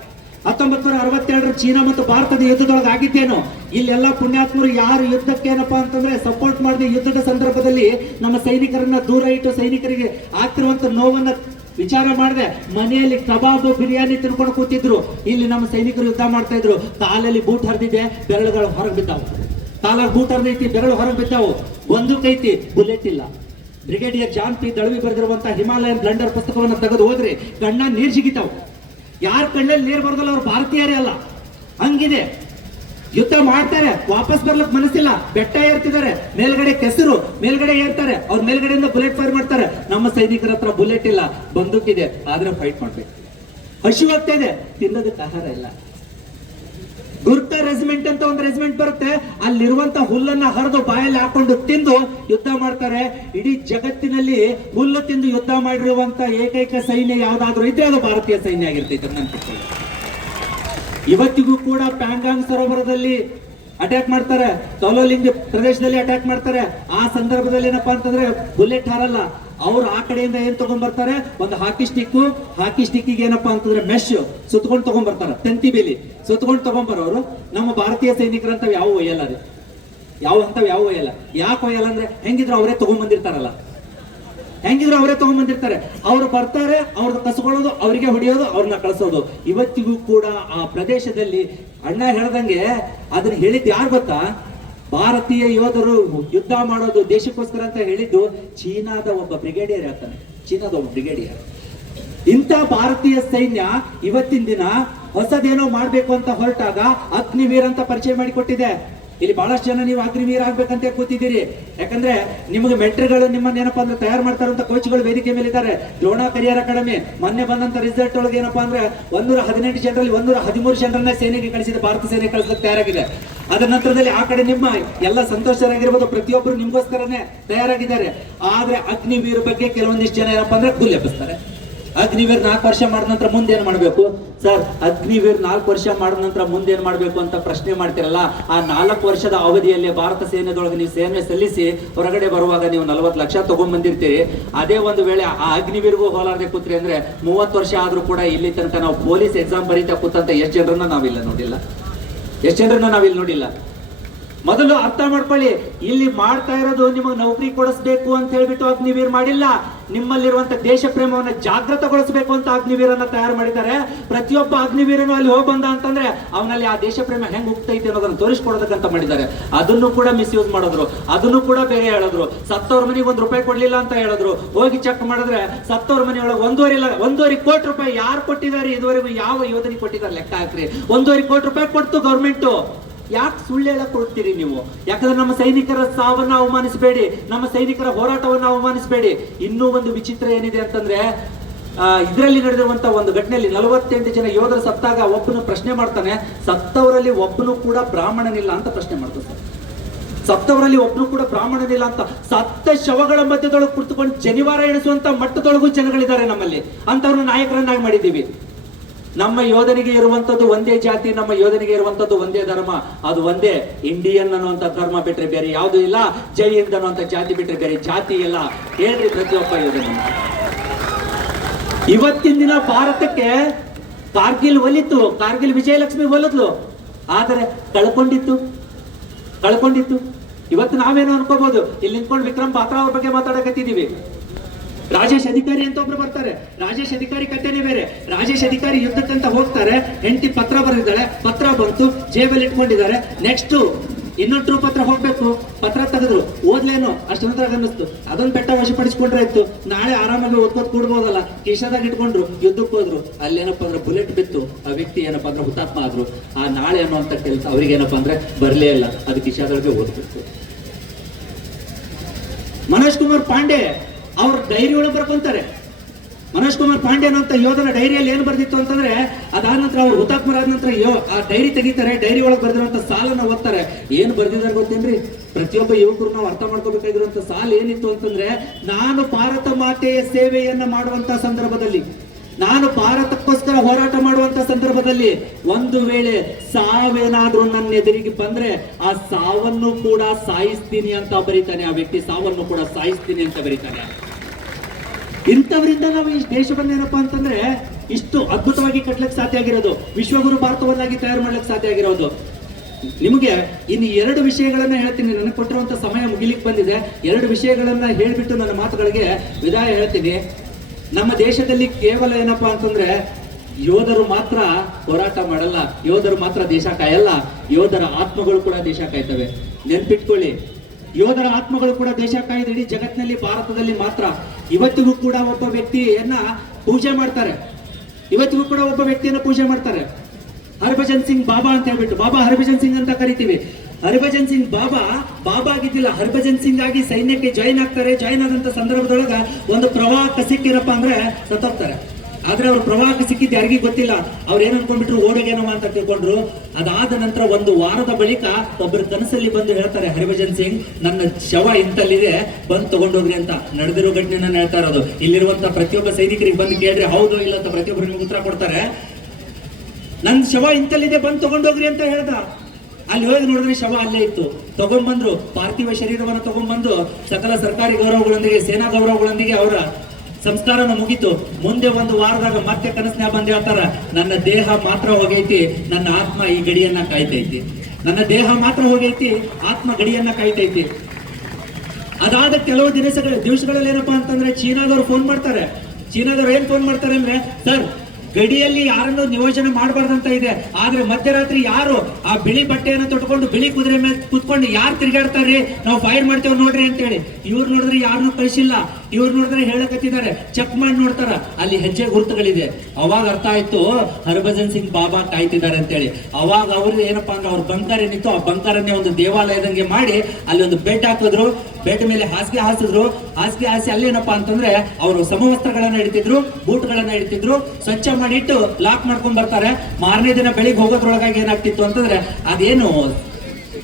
ಹತ್ತೊಂಬತ್ ನೂರ ಅರವತ್ತೆರಡರ ಚೀನಾ ಮತ್ತು ಭಾರತದ ಯುದ್ಧದೊಳಗೆ ಆಗಿದ್ದೇನು ಇಲ್ಲೆಲ್ಲ ಪುಣ್ಯಾತ್ಮರು ಯಾರು ಯುದ್ಧಕ್ಕೆ ಏನಪ್ಪಾ ಅಂತಂದ್ರೆ ಸಪೋರ್ಟ್ ಮಾಡಿದ ಯುದ್ಧದ ಸಂದರ್ಭದಲ್ಲಿ ನಮ್ಮ ಸೈನಿಕರನ್ನ ದೂರ ಇಟ್ಟು ಸೈನಿಕರಿಗೆ ಆಗ್ತಿರುವಂತ ನೋವನ್ನ ವಿಚಾರ ಮಾಡಿದೆ, ಮನೆಯಲ್ಲಿ ಕಬಾಬ್, ಬಿರಿಯಾನಿ ತಿನ್ಕೊಂಡು ಕೂತಿದ್ರು. ಇಲ್ಲಿ ನಮ್ಮ ಸೈನಿಕರು ಯುದ್ಧ ಮಾಡ್ತಾ ಇದ್ರು. ಕಾಲಲ್ಲಿ ಬೂಟ್ ಹರಿದಿದೆ, ಬೆರಳುಗಳು ಹೊರಗೆ ಬಿದ್ದಾವು. ಕಾಲಾಗ ಬೂಟ್ ಹರಿದೈತಿ, ಬೆರಳು ಹೊರಗೆ ಬಿದ್ದಾವು. ಒಂದು ಕೈತಿ ಬುಲೆಟ್ ಇಲ್ಲ. ಬ್ರಿಗೇಡಿಯರ್ ಜಾನ್ ಪಿ ದಳವಿ ಬರೆದಿರುವಂತಹ ಹಿಮಾಲಯನ್ ಬ್ಲಂಡರ್ ಪುಸ್ತಕವನ್ನು ತೆಗೆದು ಹೋದ್ರೆ ಕಣ್ಣ ನೀರು ಸಿಗಿತಾವ್ ಯಾರ ಕಣ್ಣಲ್ಲಿ ನೀರು ಬರೋದಲ್ಲ, ಅವ್ರು ಭಾರತೀಯರೇ ಅಲ್ಲ. ಹಂಗಿದೆ. ಯುದ್ಧ ಮಾಡ್ತಾರೆ, ವಾಪಸ್ ಬರ್ಲಕ್ ಮನಸ್ಸಿಲ್ಲ. ಬೆಟ್ಟ ಏರ್ತಿದ್ದಾರೆ, ಮೇಲ್ಗಡೆ ಕೆಸರು, ಮೇಲ್ಗಡೆ ಏರ್ತಾರೆ. ಅವ್ರ ಮೇಲ್ಗಡೆಯಿಂದ ಬುಲೆಟ್ ಫೈರ್ ಮಾಡ್ತಾರೆ. ನಮ್ಮ ಸೈನಿಕರ ಹತ್ರ ಬುಲೆಟ್ ಇಲ್ಲ ಬಂದೂಕಿದೆ ಆದ್ರೆ ಫೈಟ್ ಮಾಡ್ಬೇಕು. ಹಸಿವಾಗ್ತಾ ಇದೆ, ತಿನ್ನೋದಕ್ಕೆ ಆಹಾರ ಇಲ್ಲ. ಗುರ್ತ ರೆಜಿಮೆಂಟ್ ಅಂತ ಒಂದು ರೆಜಿಮೆಂಟ್ ಬರುತ್ತೆ. ಅಲ್ಲಿರುವಂತ ಹುಲ್ಲನ್ನ ಹರಿದು ಬಾಯಲ್ಲಿ ಹಾಕೊಂಡು ತಿಂದು ಯುದ್ಧ ಮಾಡ್ತಾರೆ. ಇಡೀ ಜಗತ್ತಿನಲ್ಲಿ ಹುಲ್ಲು ತಿಂದು ಯುದ್ಧ ಮಾಡಿರುವಂತ ಏಕೈಕ ಸೈನ್ಯ ಯಾವ್ದಾದ್ರು ಇದ್ರೆ ಅದು ಭಾರತೀಯ ಸೈನ್ಯ ಆಗಿರ್ತೈತೆ ನನ್ನ. ಇವತ್ತಿಗೂ ಕೂಡ ಪ್ಯಾಂಗಾಂಗ್ ಸರೋವರದಲ್ಲಿ ಅಟ್ಯಾಕ್ ಮಾಡ್ತಾರೆ. ತೋಲೋಲಿಂಗ್ ಪ್ರದೇಶದಲ್ಲಿ ಅಟ್ಯಾಕ್ ಮಾಡ್ತಾರೆ. ಆ ಸಂದರ್ಭದಲ್ಲಿ ಏನಪ್ಪಾ ಅಂತಂದ್ರೆ ಬುಲೆಟ್ ಹಾರಲ್ಲ. ಅವ್ರು ಆ ಕಡೆಯಿಂದ ಏನ್ ತಗೊಂಡ್ಬರ್ತಾರೆ ಒಂದು ಹಾಕಿ ಸ್ಟಿಕ್ ಹಾಕಿ ಸ್ಟಿಕ್ಕಿಗೆ ಏನಪ್ಪಾ ಅಂತಂದ್ರೆ ಮೆಶ್ ಸುತ್ಕೊಂಡು ತಗೊಂಡ್ಬರ್ತಾರ ತಂತಿ ಬೇಲಿ. ಸುತ್ಕೊಂಡು ತಗೊಂಡ್ಬರೋರು ನಮ್ಮ ಭಾರತೀಯ ಸೈನಿಕರಂತ ಯಾವ ಒಯ್ಯಲ್ಲ ರೀ ಯಾವ ಅಂತ ಯಾವ ಒಯ್ಯಲ್ಲ. ಯಾಕೆ ಒಯ್ಯಲ್ಲ ಅಂದ್ರೆ ಹೆಂಗಿದ್ರು ಅವರೇ ತಗೊಂಡ್ಬಂದಿರ್ತಾರಲ್ಲ ಹೆಂಗಿದ್ರು ಅವರೇ ತಗೊಂಡ್ಬಂದಿರ್ತಾರೆ. ಅವ್ರು ಬರ್ತಾರೆ ಅವ್ರನ್ನ ಕಸ್ಕೊಳ್ಳೋದು, ಅವರಿಗೆ ಹೊಡಿಯೋದು ಅವ್ರನ್ನ ಕಳಿಸೋದು. ಇವತ್ತಿಗೂ ಕೂಡ ಆ ಪ್ರದೇಶದಲ್ಲಿ ಅಣ್ಣ ಹೇಳ್ದಂಗೆ ಅದನ್ನ ಹೇಳಿದ್ ಯಾರು ಗೊತ್ತಾ? ಭಾರತೀಯ ಯೋಧರು ಯುದ್ಧ ಮಾಡೋದು ದೇಶಕ್ಕೋಸ್ಕರ ಅಂತ ಹೇಳಿದ್ದು ಚೀನಾದ ಒಬ್ಬ ಬ್ರಿಗೇಡಿಯರ್ ಹೇಳ್ತಾನೆ. ಚೀನಾದ ಒಬ್ಬ ಬ್ರಿಗೇಡಿಯರ್. ಇಂಥ ಭಾರತೀಯ ಸೈನ್ಯ ಇವತ್ತಿನ ದಿನ ಹೊಸದೇನೋ ಮಾಡ್ಬೇಕು ಅಂತ ಹೊರಟಾಗ ಅಗ್ನಿವೀರ್ ಅಂತ ಪರಿಚಯ ಮಾಡಿಕೊಟ್ಟಿದೆ. ಇಲ್ಲಿ ಬಹಳಷ್ಟು ಜನ ನೀವು ಆಗ್ಬೇಕಂತ ಕೂತಿದ್ದೀರಿ. ಯಾಕಂದ್ರೆ ನಿಮಗೆ ಮೆಂಟ್ರಿಗಳು ನಿಮ್ಮನ್ನ ಏನಪ್ಪಾ ಅಂದ್ರೆ ತಯಾರು ಮಾಡ್ತಾರಂತ ಕೋಚ್ಗಳು ವೇದಿಕೆ ಮೇಲೆ ಇದ್ದಾರೆ ದ್ರೋಣ ಕರಿಯರ್ ಅಕಾಡೆಮಿ ಮೊನ್ನೆ ಬಂದಂತ ರಿಸಲ್ಟ್ ಒಳಗೆ ಏನಪ್ಪಾ ಅಂದ್ರೆ ಒಂದೂರ ಹದಿನೆಂಟು ಜನರಲ್ಲಿ ಒಂದೂರ ಹದಿಮೂರು ಜನರನ್ನ ಸೇನೆಗೆ ಕಳಿಸಿದ. ಭಾರತ ಸೇನೆ ಕಳಿಸಲಿಕ್ಕೆ ತಯಾರಾಗಿದೆ. ಅದರ ನಂತರದಲ್ಲಿ ಆ ಕಡೆ ನಿಮ್ಮ ಎಲ್ಲ ಸಂತೋಷರಾಗಿರ್ಬೋದು. ಪ್ರತಿಯೊಬ್ಬರು ನಿಮ್ಗೋಸ್ಕರನೇ ತಯಾರಾಗಿದ್ದಾರೆ. ಆದ್ರೆ ಅಗ್ನಿವೀರ್ ಬಗ್ಗೆ ಕೆಲವೊಂದಿಷ್ಟು ಜನ ಏನಪ್ಪಾ ಅಂದ್ರೆ ಕೂಲ್ ಅಗ್ನಿವೀರ್ ನಾಲ್ಕು ವರ್ಷ ಮಾಡಿದ ನಂತರ ಮುಂದೆ ಏನ್ ಮಾಡ್ಬೇಕು? ಸರ್, ಅಗ್ನಿವೀರ್ ನಾಲ್ಕು ವರ್ಷ ಮಾಡಿದ ನಂತರ ಮುಂದೆ ಏನ್ ಮಾಡ್ಬೇಕು ಅಂತ ಪ್ರಶ್ನೆ ಮಾಡ್ತಿರಲ್ಲ, ಆ ನಾಲ್ಕು ವರ್ಷದ ಅವಧಿಯಲ್ಲಿ ಭಾರತ ಸೇನೆದೊಳಗೆ ನೀವು ಸೇನೆ ಸಲ್ಲಿಸಿ ಹೊರಗಡೆ ಬರುವಾಗ ನೀವು ನಲವತ್ತು ಲಕ್ಷ ತಗೊಂಡ್ಬಂದಿರ್ತೀರಿ ಅದೇ ಒಂದು ವೇಳೆ ಆ ಅಗ್ನಿವೀರ್ಗೂ ಹೋಲಾರದೆ ಕೂತ್ರಿ ಅಂದ್ರೆ ಮೂವತ್ತು ವರ್ಷ ಆದ್ರೂ ಕೂಡ ಇಲ್ಲಿ ತನಕ ನಾವು ಪೊಲೀಸ್ ಎಕ್ಸಾಮ್ ಬರೀತಾ ಕೂತಂತ ಎಷ್ಟು ಜನರನ್ನ ನಾವಿಲ್ಲ ನೋಡಿಲ್ಲ? ಎಷ್ಟು ಜನರನ್ನ ನಾವಿಲ್ಲಿ ನೋಡಿಲ್ಲ? ಮೊದಲು ಅರ್ಥ ಮಾಡ್ಕೊಳ್ಳಿ. ಇಲ್ಲಿ ಮಾಡ್ತಾ ಇರೋದು ನಿಮಗೆ ನೌಕರಿ ಕೊಡಿಸ್ಬೇಕು ಅಂತ ಹೇಳ್ಬಿಟ್ಟು ಅಗ್ನಿವೀರ್ ಮಾಡಿಲ್ಲ. ನಿಮ್ಮಲ್ಲಿರುವಂತ ದೇಶ ಪ್ರೇಮವನ್ನು ಜಾಗೃತಗೊಳಿಸಬೇಕು ಅಂತ ಅಗ್ನಿವೀರನ್ನ ತಯಾರು ಮಾಡಿದ್ದಾರೆ. ಪ್ರತಿಯೊಬ್ಬ ಅಗ್ನಿವೀರನು ಅಲ್ಲಿ ಹೋಗಿ ಬಂದ ಅಂತಂದ್ರೆ ಅವನಲ್ಲಿ ಆ ದೇಶ ಪ್ರೇಮ ಹೆಂಗ್ ಹೋಗ್ತೈತೆ ಅನ್ನೋದನ್ನ ತೋರಿಸ್ಕೊಡೋದಕ್ಕಂತ ಮಾಡಿದ್ದಾರೆ. ಅದನ್ನು ಕೂಡ ಮಿಸ್ಯೂಸ್ ಮಾಡಿದ್ರು. ಅದನ್ನು ಕೂಡ ಬೇರೆ ಹೇಳಿದ್ರು. ಸತ್ತವ್ರ ಮನೆಗೆ ಒಂದ್ ರೂಪಾಯಿ ಕೊಡ್ಲಿಲ್ಲ ಅಂತ ಹೇಳಿದ್ರು. ಹೋಗಿ ಚೆಕ್ ಮಾಡಿದ್ರೆ ಸತ್ತವ್ರ ಮನೆಯೊಳಗೆ ಒಂದೂವರೆ ಇಲ್ಲ, ಒಂದೂವರೆ ಕೋಟಿ ರೂಪಾಯಿ ಯಾರು ಕೊಟ್ಟಿದ್ದಾರೆ? ಇದುವರೆಗೂ ಯಾವ ಯೋಜನೆ ಕೊಟ್ಟಿದ್ದಾರೆ ಲೆಕ್ಕ ಹಾಕ್ರಿ. ಒಂದೂವರೆ ಕೋಟಿ ರೂಪಾಯಿ ಕೊಡ್ತು ಗೌರ್ಮೆಂಟ್. ಯಾಕೆ ಸುಳ್ಳು ಹೇಳಕ್ ಕೊಡ್ತೀರಿ ನೀವು? ಯಾಕಂದ್ರೆ ನಮ್ಮ ಸೈನಿಕರ ಸಾವನ್ನ ಅವಮಾನಿಸಬೇಡಿ, ನಮ್ಮ ಸೈನಿಕರ ಹೋರಾಟವನ್ನ ಅವಮಾನಿಸಬೇಡಿ. ಇನ್ನೂ ಒಂದು ವಿಚಿತ್ರ ಏನಿದೆ ಅಂತಂದ್ರೆ ಇದರಲ್ಲಿ ನಡೆದಿರುವಂತ ಒಂದು ಘಟನೆಯಲ್ಲಿ ನಲವತ್ತೆಂಟು ಜನ ಯೋಧರು ಸತ್ತಾಗ ಒಬ್ಬನು ಪ್ರಶ್ನೆ ಮಾಡ್ತಾನೆ, ಸತ್ತವರಲ್ಲಿ ಒಬ್ಬನು ಕೂಡ ಬ್ರಾಹ್ಮಣನಿಲ್ಲ ಅಂತ ಪ್ರಶ್ನೆ ಮಾಡ್ತಾನೆ ಸತ್ತವರಲ್ಲಿ ಒಬ್ಬನು ಕೂಡ ಬ್ರಾಹ್ಮಣನಿಲ್ಲ ಅಂತ ಸತ್ತ ಶವಗಳ ಮಧ್ಯದೊಳಗೆ ಕುಳಿತುಕೊಂಡು ಜನಿವಾರ ಎಣಿಸುವಂತ ಮಟ್ಟದೊಳಗೂ ಜನಗಳಿದ್ದಾರೆ ನಮ್ಮಲ್ಲಿ. ಅಂತವ್ರನ್ನ ನಾಯಕರನ್ನಾಗಿ ಮಾಡಿದ್ದೀವಿ. ನಮ್ಮ ಯೋಧನಿಗೆ ಇರುವಂತದ್ದು ಒಂದೇ ಜಾತಿ, ನಮ್ಮ ಯೋಧನಿಗೆ ಇರುವಂತದ್ದು ಒಂದೇ ಧರ್ಮ. ಅದು ಒಂದೇ ಇಂಡಿಯನ್ ಅನ್ನುವಂತ ಧರ್ಮ ಬಿಟ್ರೆ ಬೇರೆ ಯಾವುದು ಇಲ್ಲ. ಜೈ ಹಿಂದ್ ಅನ್ನುವಂತ ಜಾತಿ ಬಿಟ್ರೆ ಬೇರೆ ಜಾತಿ ಇಲ್ಲ. ಹೇಳ್ರಿ ಪ್ರತಿಯೊಬ್ಬ ಯೋಧನ ಇವತ್ತಿನ ದಿನ ಭಾರತಕ್ಕೆ ಕಾರ್ಗಿಲ್ ಒಲಿತು. ಕಾರ್ಗಿಲ್ ವಿಜಯಲಕ್ಷ್ಮಿ ಒಲಿದ್ಲು. ಆದರೆ ಕಳ್ಕೊಂಡಿತ್ತು. ಕಳ್ಕೊಂಡಿತ್ತು. ಇವತ್ತು ನಾವೇನು ಅನ್ಕೋಬಹುದು? ಇಲ್ಲಿ ನಿಂತ್ಕೊಂಡು ವಿಕ್ರಮ್ ಬಾತ್ರಾ ಅವ್ರ ಬಗ್ಗೆ ಮಾತಾಡಕತ್ತಿದೀವಿ ರಾಜೇಶ್ ಅಧಿಕಾರಿ ಅಂತ ಒಬ್ರು ಬರ್ತಾರೆ. ರಾಜೇಶ್ ಅಧಿಕಾರಿ ಕಟ್ಟೆನೆ ಬೇರೆ. ರಾಜೇಶ್ ಅಧಿಕಾರಿ ಯುದ್ಧಕ್ಕಂತ ಹೋಗ್ತಾರೆ. ಹೆಂಡತಿ ಪತ್ರ ಬರೆದಿದ್ದಾಳೆ. ಪತ್ರ ಬಂತು. ಜೇಬಲ್ಲಿ ಇಟ್ಕೊಂಡಿದ್ದಾರೆ. ನೆಕ್ಸ್ಟ್ ಇನ್ನೊಂದು ಪತ್ರ ಹೋಗ್ಬೇಕು. ಪತ್ರ ತೆಗೆದ್ರು. ಓದ್ಲೇನು? ಅಷ್ಟು ನಂತರ ಅನ್ನಿಸ್ತು. ಅದೊಂದು ಬೆಟ್ಟ ವಶಪಡಿಸ್ಕೊಂಡ್ರೆ ಇತ್ತು ನಾಳೆ ಆರಾಮಾಗಿ ಓದ್ಕೋತ್ ಕೂಡ್ಬೋದಲ್ಲ. ಕಿಶದಾಗ ಇಟ್ಕೊಂಡ್ರು. ಯುದ್ಧಕ್ಕೆ ಹೋದ್ರು. ಅಲ್ಲೇನಪ್ಪ ಅಂದ್ರೆ ಬುಲೆಟ್ ಬಿತ್ತು. ಆ ವ್ಯಕ್ತಿ ಏನಪ್ಪ ಅಂದ್ರೆ ಹುತಾತ್ಮ ಆದ್ರು. ಆ ನಾಳೆ ಅನ್ನುವಂತ ಕೆಲಸ ಅವ್ರಿಗೆ ಏನಪ್ಪಾ ಅಂದ್ರೆ ಬರ್ಲೇ ಇಲ್ಲ. ಅದು ಕಿಶಾದೊಳಗೆ ಓದ್ಬೇಕು. ಮನೋಜ್ ಕುಮಾರ್ ಪಾಂಡೆ ಅವ್ರ ಡೈರಿ ಒಳಗೆ ಬರ್ಕೊಂತಾರೆ ಮನೋಜ್ ಕುಮಾರ್ ಪಾಂಡೆ ಅಂತ ಯೋಧನ ಡೈರಿಯಲ್ಲಿ ಏನು ಬರ್ದಿತ್ತು ಅಂತಂದ್ರೆ, ಅದಾದ ನಂತರ ಅವ್ರು ಹುತಾತ್ಮರಾದ ನಂತರ ಯೋ, ಆ ಡೈರಿ ತೆಗಿತಾರೆ ಡೈರಿ ಒಳಗೆ ಬರ್ದಿರುವಂತ ಸಾಲನ್ನ ಓದ್ತಾರೆ. ಏನು ಬರ್ದಿದಾರೆ ಗೊತ್ತೇನ್ರಿ? ಪ್ರತಿಯೊಬ್ಬ ಯುವಕರು ನಾವು ಅರ್ಥ ಮಾಡ್ಕೋಬೇಕಾಗಿರುವಂತ ಸಾಲ ಏನಿತ್ತು ಅಂತಂದ್ರೆ, ನಾನು ಭಾರತ ಮಾತೆಯ ಸೇವೆಯನ್ನ ಮಾಡುವಂತ ಸಂದರ್ಭದಲ್ಲಿ, ನಾನು ಭಾರತಕ್ಕೋಸ್ಕರ ಹೋರಾಟ ಮಾಡುವಂತ ಸಂದರ್ಭದಲ್ಲಿ ಒಂದು ವೇಳೆ ಸಾವೇನಾದ್ರೂ ನನ್ನ ಎದುರಿಗೆ ಬಂದ್ರೆ, ಆ ಸಾವನ್ನು ಕೂಡ ಸಾಯಿಸ್ತೀನಿ ಅಂತ ಬರೀತಾನೆ ಆ ವ್ಯಕ್ತಿ, ಸಾವನ್ನು ಕೂಡ ಸಾಯಿಸ್ತೀನಿ ಅಂತ ಬರೀತಾನೆ. ಇಂಥವರಿಂದ ನಾವು ಈ ದೇಶವನ್ನ ಏನಪ್ಪ ಅಂತಂದ್ರೆ ಇಷ್ಟು ಅದ್ಭುತವಾಗಿ ಕಟ್ಲಿಕ್ಕೆ ಸಾಧ್ಯ ಆಗಿರೋದು, ವಿಶ್ವಗುರು ಭಾರತವನ್ನಾಗಿ ತಯಾರು ಮಾಡ್ಲಿಕ್ಕೆ ಸಾಧ್ಯ ಆಗಿರೋದು. ನಿಮಗೆ ಇನ್ನು ಎರಡು ವಿಷಯಗಳನ್ನ ಹೇಳ್ತೀನಿ, ನನಗೆ ಕೊಟ್ಟಿರುವಂತ ಸಮಯ ಮುಗಿಲಿಕ್ಕೆ ಬಂದಿದೆ. ಎರಡು ವಿಷಯಗಳನ್ನ ಹೇಳ್ಬಿಟ್ಟು ನನ್ನ ಮಾತುಗಳಿಗೆ ವಿದಾಯ ಹೇಳ್ತೀನಿ. ನಮ್ಮ ದೇಶದಲ್ಲಿ ಕೇವಲ ಏನಪ್ಪಾ ಅಂತಂದ್ರೆ ಯೋಧರು ಮಾತ್ರ ಹೋರಾಟ ಮಾಡಲ್ಲ, ಯೋಧರು ಮಾತ್ರ ದೇಶ ಕಾಯಲ್ಲ, ಯೋಧರ ಆತ್ಮಗಳು ಕೂಡ ದೇಶ ಕಾಯ್ತವೆ. ನೆನ್ಪಿಟ್ಕೊಳ್ಳಿ, ಯೋಧರ ಆತ್ಮಗಳು ಕೂಡ ದೇಶ ಕಾಯ್ದು ಇಡೀ ಜಗತ್ತಿನಲ್ಲಿ, ಭಾರತದಲ್ಲಿ ಮಾತ್ರ. ಇವತ್ತಿಗೂ ಕೂಡ ಒಬ್ಬ ವ್ಯಕ್ತಿಯನ್ನ ಪೂಜೆ ಮಾಡ್ತಾರೆ. ಇವತ್ತಿಗೂ ಕೂಡ ಒಬ್ಬ ವ್ಯಕ್ತಿಯನ್ನ ಪೂಜೆ ಮಾಡ್ತಾರೆ. ಹರ್ಭಜನ್ ಸಿಂಗ್ ಬಾಬಾ ಅಂತ ಹೇಳ್ಬಿಟ್ಟು, ಬಾಬಾ ಹರ್ಭಜನ್ ಸಿಂಗ್ ಅಂತ ಕರಿತೀವಿ. ಹರ್ಭಜನ್ ಸಿಂಗ್ ಬಾಬಾ ಬಾಬಾ ಆಗಿದ್ದಿಲ್ಲ, ಹರ್ಭಜನ್ ಸಿಂಗ್ ಆಗಿ ಸೈನ್ಯಕ್ಕೆ ಜಾಯಿನ್ ಆಗ್ತಾರೆ. ಜಾಯಿನ್ ಆದಂತ ಸಂದರ್ಭದೊಳಗ ಒಂದು ಪ್ರವಾಹಕ್ಕೆ ಸಿಕ್ಕಿರಪ್ಪ ಅಂದ್ರೆ ಸತ್ತೋಗ್ತಾರೆ. ಆದ್ರೆ ಅವ್ರ ಪ್ರವಾಹಕ್ಕೆ ಸಿಕ್ಕಿದ್ದು ಯಾರಿಗೂ ಗೊತ್ತಿಲ್ಲ. ಅವ್ರು ಏನ್ ಅನ್ಕೊಂಡ್ಬಿಟ್ರು ಓಡೋಗೇನೋ ಅಂತ ತಿಳ್ಕೊಂಡ್ರು. ಅದಾದ ನಂತರ ಒಂದು ವಾರದ ಬಳಿಕ ಒಬ್ಬರ ಕನಸಲ್ಲಿ ಬಂದು ಹೇಳ್ತಾರೆ, ಹರಿಭಜನ್ ಸಿಂಗ್, ನನ್ನ ಶವ ಇಂತಲ್ಲಿದೆ, ಬಂದು ತಗೊಂಡೋಗ್ರಿ ಅಂತ. ನಡೆದಿರೋ ಘಟನೆ ಹೇಳ್ತಾ ಇರೋದು. ಇಲ್ಲಿರುವಂತ ಪ್ರತಿಯೊಬ್ಬ ಸೈನಿಕರಿಗೆ ಬಂದು ಕೇಳ್ರಿ, ಹೌದು ಇಲ್ಲ ಅಂತ ಪ್ರತಿಯೊಬ್ಬರು ನಿಮ್ಗೆ ಉತ್ತರ ಕೊಡ್ತಾರೆ. ನನ್ ಶವ ಇಂತಲ್ಲಿದೆ, ಬಂದು ತಗೊಂಡೋಗ್ರಿ ಅಂತ ಹೇಳ್ದ. ಅಲ್ಲಿ ಹೋಗಿ ನೋಡಿದ್ರೆ ಶವ ಅಲ್ಲೇ ಇತ್ತು. ತಗೊಂಡ್ಬಂದ್ರು ಪಾರ್ಥಿವ ಶರೀರವನ್ನು ತಗೊಂಡ್ಬಂದು ಸಕಲ ಸರ್ಕಾರಿ ಗೌರವಗಳೊಂದಿಗೆ, ಸೇನಾ ಗೌರವಗಳೊಂದಿಗೆ ಅವರ ಸಂಸ್ಕಾರನ ಮುಗೀತು. ಮುಂದೆ ಒಂದು ವಾರದಾಗ ಮತ್ತೆ ಕನಸಿನ ಬಂದು ಹೇಳ್ತಾರ. ನನ್ನ ದೇಹ ಮಾತ್ರ ಹೋಗೈತಿ, ನನ್ನ ಆತ್ಮ ಈ ಗಡಿಯನ್ನ ಕಾಯ್ತೈತಿ. ನನ್ನ ದೇಹ ಮಾತ್ರ ಹೋಗೈತಿ, ಆತ್ಮ ಗಡಿಯನ್ನ ಕಾಯ್ತೈತಿ. ಅದಾದ ಕೆಲವು ದಿನಸಗಳ ದಿವಸಗಳಲ್ಲಿ ಏನಪ್ಪಾ ಅಂತಂದ್ರೆ ಚೀನಾದವ್ರು ಫೋನ್ ಮಾಡ್ತಾರೆ. ಚೀನಾದವ್ರು ಏನ್ ಫೋನ್ ಮಾಡ್ತಾರೆ ಅಂದ್ರೆ, ಸರ್, ಗಡಿಯಲ್ಲಿ ಯಾರನ್ನು ನಿಯೋಜನೆ ಮಾಡಬಾರ್ದಂತ ಇದೆ. ಆದ್ರೆ ಮಧ್ಯರಾತ್ರಿ ಯಾರು ಆ ಬಿಳಿ ಬಟ್ಟೆಯನ್ನು ತೊಟ್ಕೊಂಡು ಬಿಳಿ ಕುದುರೆ ಮೇಲೆ ಕುತ್ಕೊಂಡು ಯಾರು ತಿರ್ಗಾಡ್ತಾರ್ರಿ? ನಾವು ಫೈರ್ ಮಾಡ್ತೇವೆ ನೋಡ್ರಿ ಅಂತೇಳಿ. ಇವ್ರು ನೋಡಿದ್ರೆ ಯಾರನ್ನೂ ಕಳಿಸಿಲ್ಲ. ಇವ್ರು ನೋಡಿದ್ರೆ ಹೇಳಕತ್ತಿದ್ದಾರೆ. ಚೆಕ್ ಮಾಡಿ ನೋಡ್ತಾರ. ಅಲ್ಲಿ ಹೆಜ್ಜೆ ಗುರುತುಗಳಿದೆ. ಅವಾಗ ಅರ್ಥ ಆಯ್ತು, ಹರ್ಭಜನ್ ಸಿಂಗ್ ಬಾಬಾ ಕಾಯ್ತಿದ್ದಾರೆ ಅಂತೇಳಿ. ಅವಾಗ ಅವ್ರು ಏನಪ್ಪಾ ಅಂದ್ರೆ ಅವ್ರ ಬಂಕರ್ ಏನಿತ್ತು ಆ ಬಂಕರನ್ನೇ ಒಂದು ದೇವಾಲಯದಂಗೆ ಮಾಡಿ ಅಲ್ಲಿ ಒಂದು ಬೆಡ್ ಹಾಕಿದ್ರು. ಬೆಡ್ ಮೇಲೆ ಹಾಸಿಗೆ ಹಾಸಿದ್ರು. ಹಾಸಿಗೆ ಹಾಸಿ ಅಲ್ಲೇನಪ್ಪಾ ಅಂತಂದ್ರೆ ಅವರು ಸಮವಸ್ತ್ರಗಳನ್ನ ಇಡ್ತಿದ್ರು, ಬೂಟ್ಗಳನ್ನ ಇಡ್ತಿದ್ರು. ಸ್ವಚ್ಛ ಮಾಡಿಟ್ಟು ಲಾಕ್ ಮಾಡ್ಕೊಂಡ್ ಬರ್ತಾರೆ. ಮಾರನೇ ದಿನ ಬೆಳಿಗ್ಗೆ ಹೋಗೋದ್ರೊಳಗಾಗಿ ಏನಾಗ್ತಿತ್ತು ಅಂತಂದ್ರೆ ಅದೇನು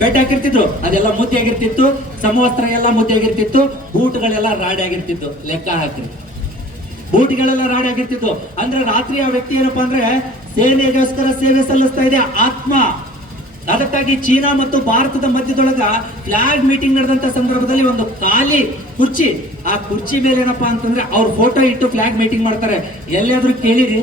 ಬೆಡ್ ಹಾಕಿರ್ತಿದ್ರು, ಅದೆಲ್ಲ ಮುದ್ದೆ ಆಗಿರ್ತಿತ್ತು, ಸಮವಸ್ತ್ರ ಎಲ್ಲ ಮುದ್ದೆ ಆಗಿರ್ತಿತ್ತು, ಬೂಟ್ಗಳೆಲ್ಲ ರಾಡಿ ಆಗಿರ್ತಿತ್ತು, ಲೆಕ್ಕ ಹಾಕಿ ಬೂಟ್ಗಳೆಲ್ಲ ರಾಡಿ ಆಗಿರ್ತಿತ್ತು. ಅಂದ್ರೆ ರಾತ್ರಿ ಆ ವ್ಯಕ್ತಿ ಏನಪ್ಪಾ ಅಂದ್ರೆ ಸೇನೆಗೋಸ್ಕರ ಸೇವೆ ಸಲ್ಲಿಸ್ತಾ ಇದೆ, ಆತ್ಮ. ಅದಕ್ಕಾಗಿ ಚೀನಾ ಮತ್ತು ಭಾರತದ ಮಧ್ಯದೊಳಗ ಫ್ಲಾಗ್ ಮೀಟಿಂಗ್ ನಡೆದಂತ ಸಂದರ್ಭದಲ್ಲಿ ಒಂದು ಖಾಲಿ ಕುರ್ಚಿ. ಆ ಕುರ್ಚಿ ಮೇಲೆ ಏನಪ್ಪಾ ಅಂತಂದ್ರೆ ಅವ್ರ ಫೋಟೋ ಇಟ್ಟು ಫ್ಲಾಗ್ ಮೀಟಿಂಗ್ ಮಾಡ್ತಾರೆ. ಎಲ್ಲಿಯಾದ್ರೂ ಕೇಳಿರಿ.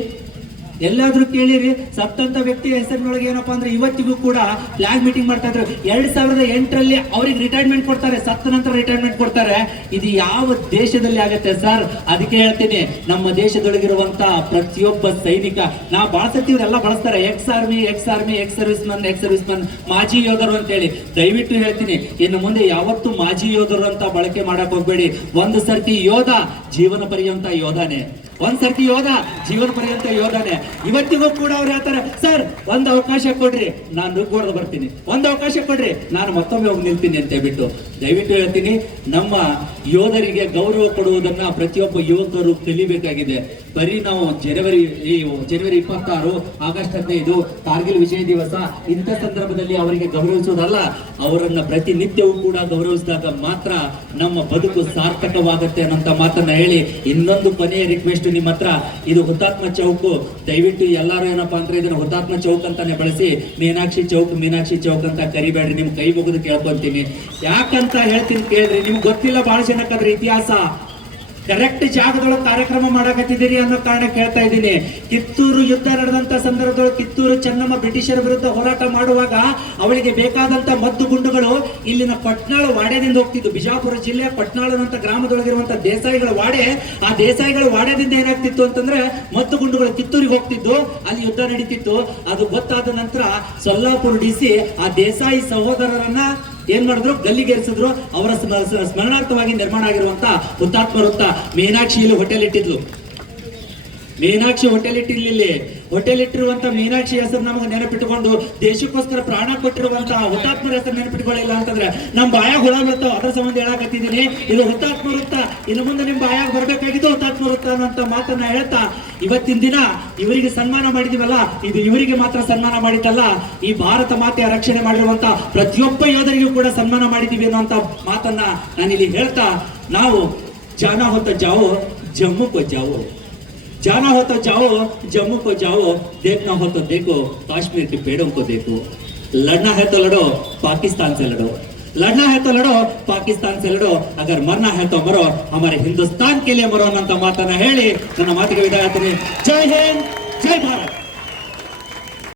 ಎಲ್ಲಾದ್ರೂ ಕೇಳಿರಿ, ಸತ್ತಂತ ವ್ಯಕ್ತಿಯ ಹೆಸರಿನೊಳಗೆ ಏನಪ್ಪಾ ಅಂದ್ರೆ ಇವತ್ತಿಗೂ ಕೂಡ ಫ್ಲಾಗ್ ಮೀಟಿಂಗ್ ಮಾಡ್ತಾ ಇದ್ರು. ಎರಡ್ ಸಾವಿರದ ಎಂಟರಲ್ಲಿ ಅವ್ರಿಗೆ ರಿಟೈರ್ಮೆಂಟ್ ಕೊಡ್ತಾರೆ, ಸತ್ತ ನಂತರ ರಿಟೈರ್ಮೆಂಟ್ ಕೊಡ್ತಾರೆ. ಇದು ಯಾವ ದೇಶದಲ್ಲಿ ಆಗತ್ತೆ ಸರ್? ಅದಕ್ಕೆ ಹೇಳ್ತೀನಿ, ನಮ್ಮ ದೇಶದೊಳಗಿರುವಂತ ಪ್ರತಿಯೊಬ್ಬ ಸೈನಿಕ, ನಾ ಬಳಸತ್ತಿ ಇವರೆಲ್ಲ ಬಳಸ್ತಾರೆ ex army ex army ex serviceman ex serviceman ಮಾಜಿ ಯೋಧರು ಅಂತ ಹೇಳಿ ದಯವಿಟ್ಟು ಹೇಳ್ತೀನಿ, ಇನ್ನು ಮುಂದೆ ಯಾವತ್ತು ಮಾಜಿ ಯೋಧರು ಅಂತ ಬಳಕೆ ಮಾಡಕ್ ಹೋಗ್ಬೇಡಿ. ಒಂದು ಸರ್ತಿ ಯೋಧ, ಜೀವನ ಪರ್ಯಂತ ಯೋಧನೇ. ಒಂದ್ ಸರ್ತಿ ಯೋಧ, ಜೀವನ ಪರ್ಯಂತ ಯೋಧನೆ. ಇವತ್ತಿಗೂ ಕೂಡ ಅವ್ರು ಹೇಳ್ತಾರೆ, ಸರ್, ಒಂದ್ ಅವಕಾಶ ಕೊಡ್ರಿ, ನಾನು ನುಗ್ಗೋಡ್ದು ಬರ್ತೀನಿ. ಒಂದ್ ಅವಕಾಶ ಕೊಡ್ರಿ, ನಾನು ಮತ್ತೊಮ್ಮೆ ಹೋಗಿ ನಿಲ್ತೀನಿ ಅಂತ ಹೇಳ್ಬಿಟ್ಟು ದಯವಿಟ್ಟು ಹೇಳ್ತೀನಿ. ನಮ್ಮ ಯೋಧರಿಗೆ ಗೌರವ ಕೊಡುವುದನ್ನ ಪ್ರತಿಯೊಬ್ಬ ಯುವಕರು ಕಲಿಬೇಕಾಗಿದೆ ಬರೀ ನಾವು ಜನವರಿ, ಈ ಜನವರಿ ಇಪ್ಪತ್ತಾರು, ಆಗಸ್ಟ್ ಹದಿನೈದು, ಕಾರ್ಗಿಲ್ ವಿಜಯ ದಿವಸ, ಇಂಥ ಸಂದರ್ಭದಲ್ಲಿ ಅವರಿಗೆ ಗೌರವಿಸುವುದಲ್ಲ. ಅವರನ್ನ ಪ್ರತಿನಿತ್ಯವೂ ಕೂಡ ಗೌರವಿಸಿದಾಗ ಮಾತ್ರ ನಮ್ಮ ಬದುಕು ಸಾರ್ಥಕವಾಗುತ್ತೆ ಅನ್ನೋಂಥ ಮಾತನ್ನ ಹೇಳಿ ಇನ್ನೊಂದು ಕೊನೆಯ ರಿಕ್ವೆಸ್ಟ್ ನಿಮ್ಮ ಹತ್ರ ಇದು ಹುತಾತ್ಮ ಚೌಕ್. ದಯವಿಟ್ಟು ಎಲ್ಲರೂ ಏನಪ್ಪಾ ಅಂದ್ರೆ ಇದನ್ನ ಹುತಾತ್ಮ ಚೌಕ್ ಅಂತಾನೆ ಬಳಸಿ, ಮೀನಾಕ್ಷಿ ಚೌಕ್ ಮೀನಾಕ್ಷಿ ಚೌಕ್ ಅಂತ ಕರಿಬೇಡ್ರಿ ನಿಮ್ ಕೈ ಮುಗಿದು ಕೇಳ್ಕೊಂತೀನಿ. ಯಾಕಂತ ಹೇಳ್ತೀನಿ ಕೇಳ್ರಿ, ನಿಮ್ಗೆ ಗೊತ್ತಿಲ್ಲ ಬಹಳ ಜನಕ್ಕಂದ್ರೆ ಇತಿಹಾಸ. ಕರೆಕ್ಟ್ ಜಾಗದೊಳಗೆ ಕಾರ್ಯಕ್ರಮ ಮಾಡಕತ್ತಿದ್ದೀರಿ ಅನ್ನೋ ಕಾರಣ ಕೇಳ್ತಾ ಇದ್ದೀನಿ. ಕಿತ್ತೂರು ಯುದ್ಧ ನಡೆದಂತ ಸಂದರ್ಭದೊಳಗೆ ಕಿತ್ತೂರು ಚೆನ್ನಮ್ಮ ಬ್ರಿಟಿಷರ ವಿರುದ್ಧ ಹೋರಾಟ ಮಾಡುವಾಗ ಅವಳಿಗೆ ಬೇಕಾದಂತ ಮದ್ದು ಗುಂಡುಗಳು ಇಲ್ಲಿನ ಪಟ್ನಾಳ ವಾಡೆದಿಂದ ಹೋಗ್ತಿದ್ದು ಬಿಜಾಪುರ ಜಿಲ್ಲೆ ಪಟ್ನಾಳನಂತ ಗ್ರಾಮದೊಳಗಿರುವಂತ ದೇಸಾಯಿಗಳ ವಾಡೆ, ಆ ದೇಸಾಯಿಗಳ ವಾಡೆದಿಂದ ಏನಾಗ್ತಿತ್ತು ಅಂತಂದ್ರೆ ಮದ್ದು ಗುಂಡುಗಳು ಕಿತ್ತೂರಿಗೆ ಹೋಗ್ತಿದ್ದು ಅಲ್ಲಿ ಯುದ್ಧ ನಡೀತಿತ್ತು. ಅದು ಗೊತ್ತಾದ ನಂತರ ಸೊಲ್ಲಾಪುರ ಡಿಸಿ ಆ ದೇಸಾಯಿ ಸಹೋದರರನ್ನ ಏನ್ ಮಾಡಿದ್ರು? ಗಲ್ಲಿಗೇರಿಸಿದ್ರು ಅವರ ಸ್ಮ- ಸ್ಮ- ಸ್ಮರಣಾರ್ಥವಾಗಿ ನಿರ್ಮಾಣ ಆಗಿರುವಂತ ಹುತಾತ್ಮ ವೃತ್ತ ಮೀನಾಕ್ಷಿ ಇಲ್ಲಿ ಹೋಟೆಲ್ ಇಟ್ಟಿದ್ಲು. ಮೀನಾಕ್ಷಿ ಹೋಟೆಲ್ ಇಟ್ಟಿರ್ಲಿಲ್ಲಿ. ಹೋಟೆಲ್ ಇಟ್ಟಿರುವಂತ ಮೀನಾಕ್ಷಿ ಹೆಸರು ನಮಗೆ ನೆನಪಿಟ್ಟುಕೊಂಡು ದೇಶಕ್ಕೋಸ್ಕರ ಪ್ರಾಣ ಕೊಟ್ಟಿರುವಂತಹ ಹುತಾತ್ಮರ ಹೆಸರು ನೆನಪಿಟ್ಕೊಳ್ಳಿಲ್ಲ ಅಂತಂದ್ರೆ ನಮ್ ಬಾಯಾಗ ಹುಳ ಬರ್ತಾವ ಅದ್ರ ಸಂಬಂಧ ಹೇಳಕತ್ತಿದ್ದೀನಿ. ಇದು ಹುತಾತ್ಮ ವೃತ್ತ. ಇನ್ನು ಮುಂದೆ ನಿಮ್ ಬಾಯಾಗ ಬರ್ಬೇಕಾಗಿದ್ದು ಹುತಾತ್ಮ ವೃತ್ತ ಅನ್ನೋಂತ ಮಾತನ್ನ ಹೇಳ್ತಾ ಇವತ್ತಿನ ದಿನ ಇವರಿಗೆ ಸನ್ಮಾನ ಮಾಡಿದೀವಲ್ಲ, ಇದು ಇವರಿಗೆ ಮಾತ್ರ ಸನ್ಮಾನ ಮಾಡಿದ್ದಲ್ಲ, ಈ ಭಾರತ ಮಾತೆಯ ರಕ್ಷಣೆ ಮಾಡಿರುವಂತ ಪ್ರತಿಯೊಬ್ಬ ಯೋಧರಿಗೂ ಕೂಡ ಸನ್ಮಾನ ಮಾಡಿದೀವಿ ಅನ್ನುವಂತ ಮಾತನ್ನ ನಾನಿಲ್ಲಿ ಹೇಳ್ತಾ, ನಾವು ಜಾನ ಹೊತ್ತ ಜಾವೋ, ಜಮ್ಮು ಕೋ ಜಾವು. जाना हो तो जाओ जम्मू को जाओ देखना हो तो देखो कश्मीर के पेड़ों को देखो लड़ना है तो लड़ो पाकिस्तान से लड़ो लड़ना है तो लड़ो पाकिस्तान से लड़ो अगर मरना है तो मरो हमारे हिंदुस्तान के लिए मरो ಅನ್ನೋಂತ ಮಾತನ್ನ ಹೇಳಿ ನನ್ನ ಮಾತಿಗೆ ವಿದಾಯ ಹೇಳ್ತೀನಿ ಜೈ ಹಿಂದ್ ಜೈ ಭಾರತ್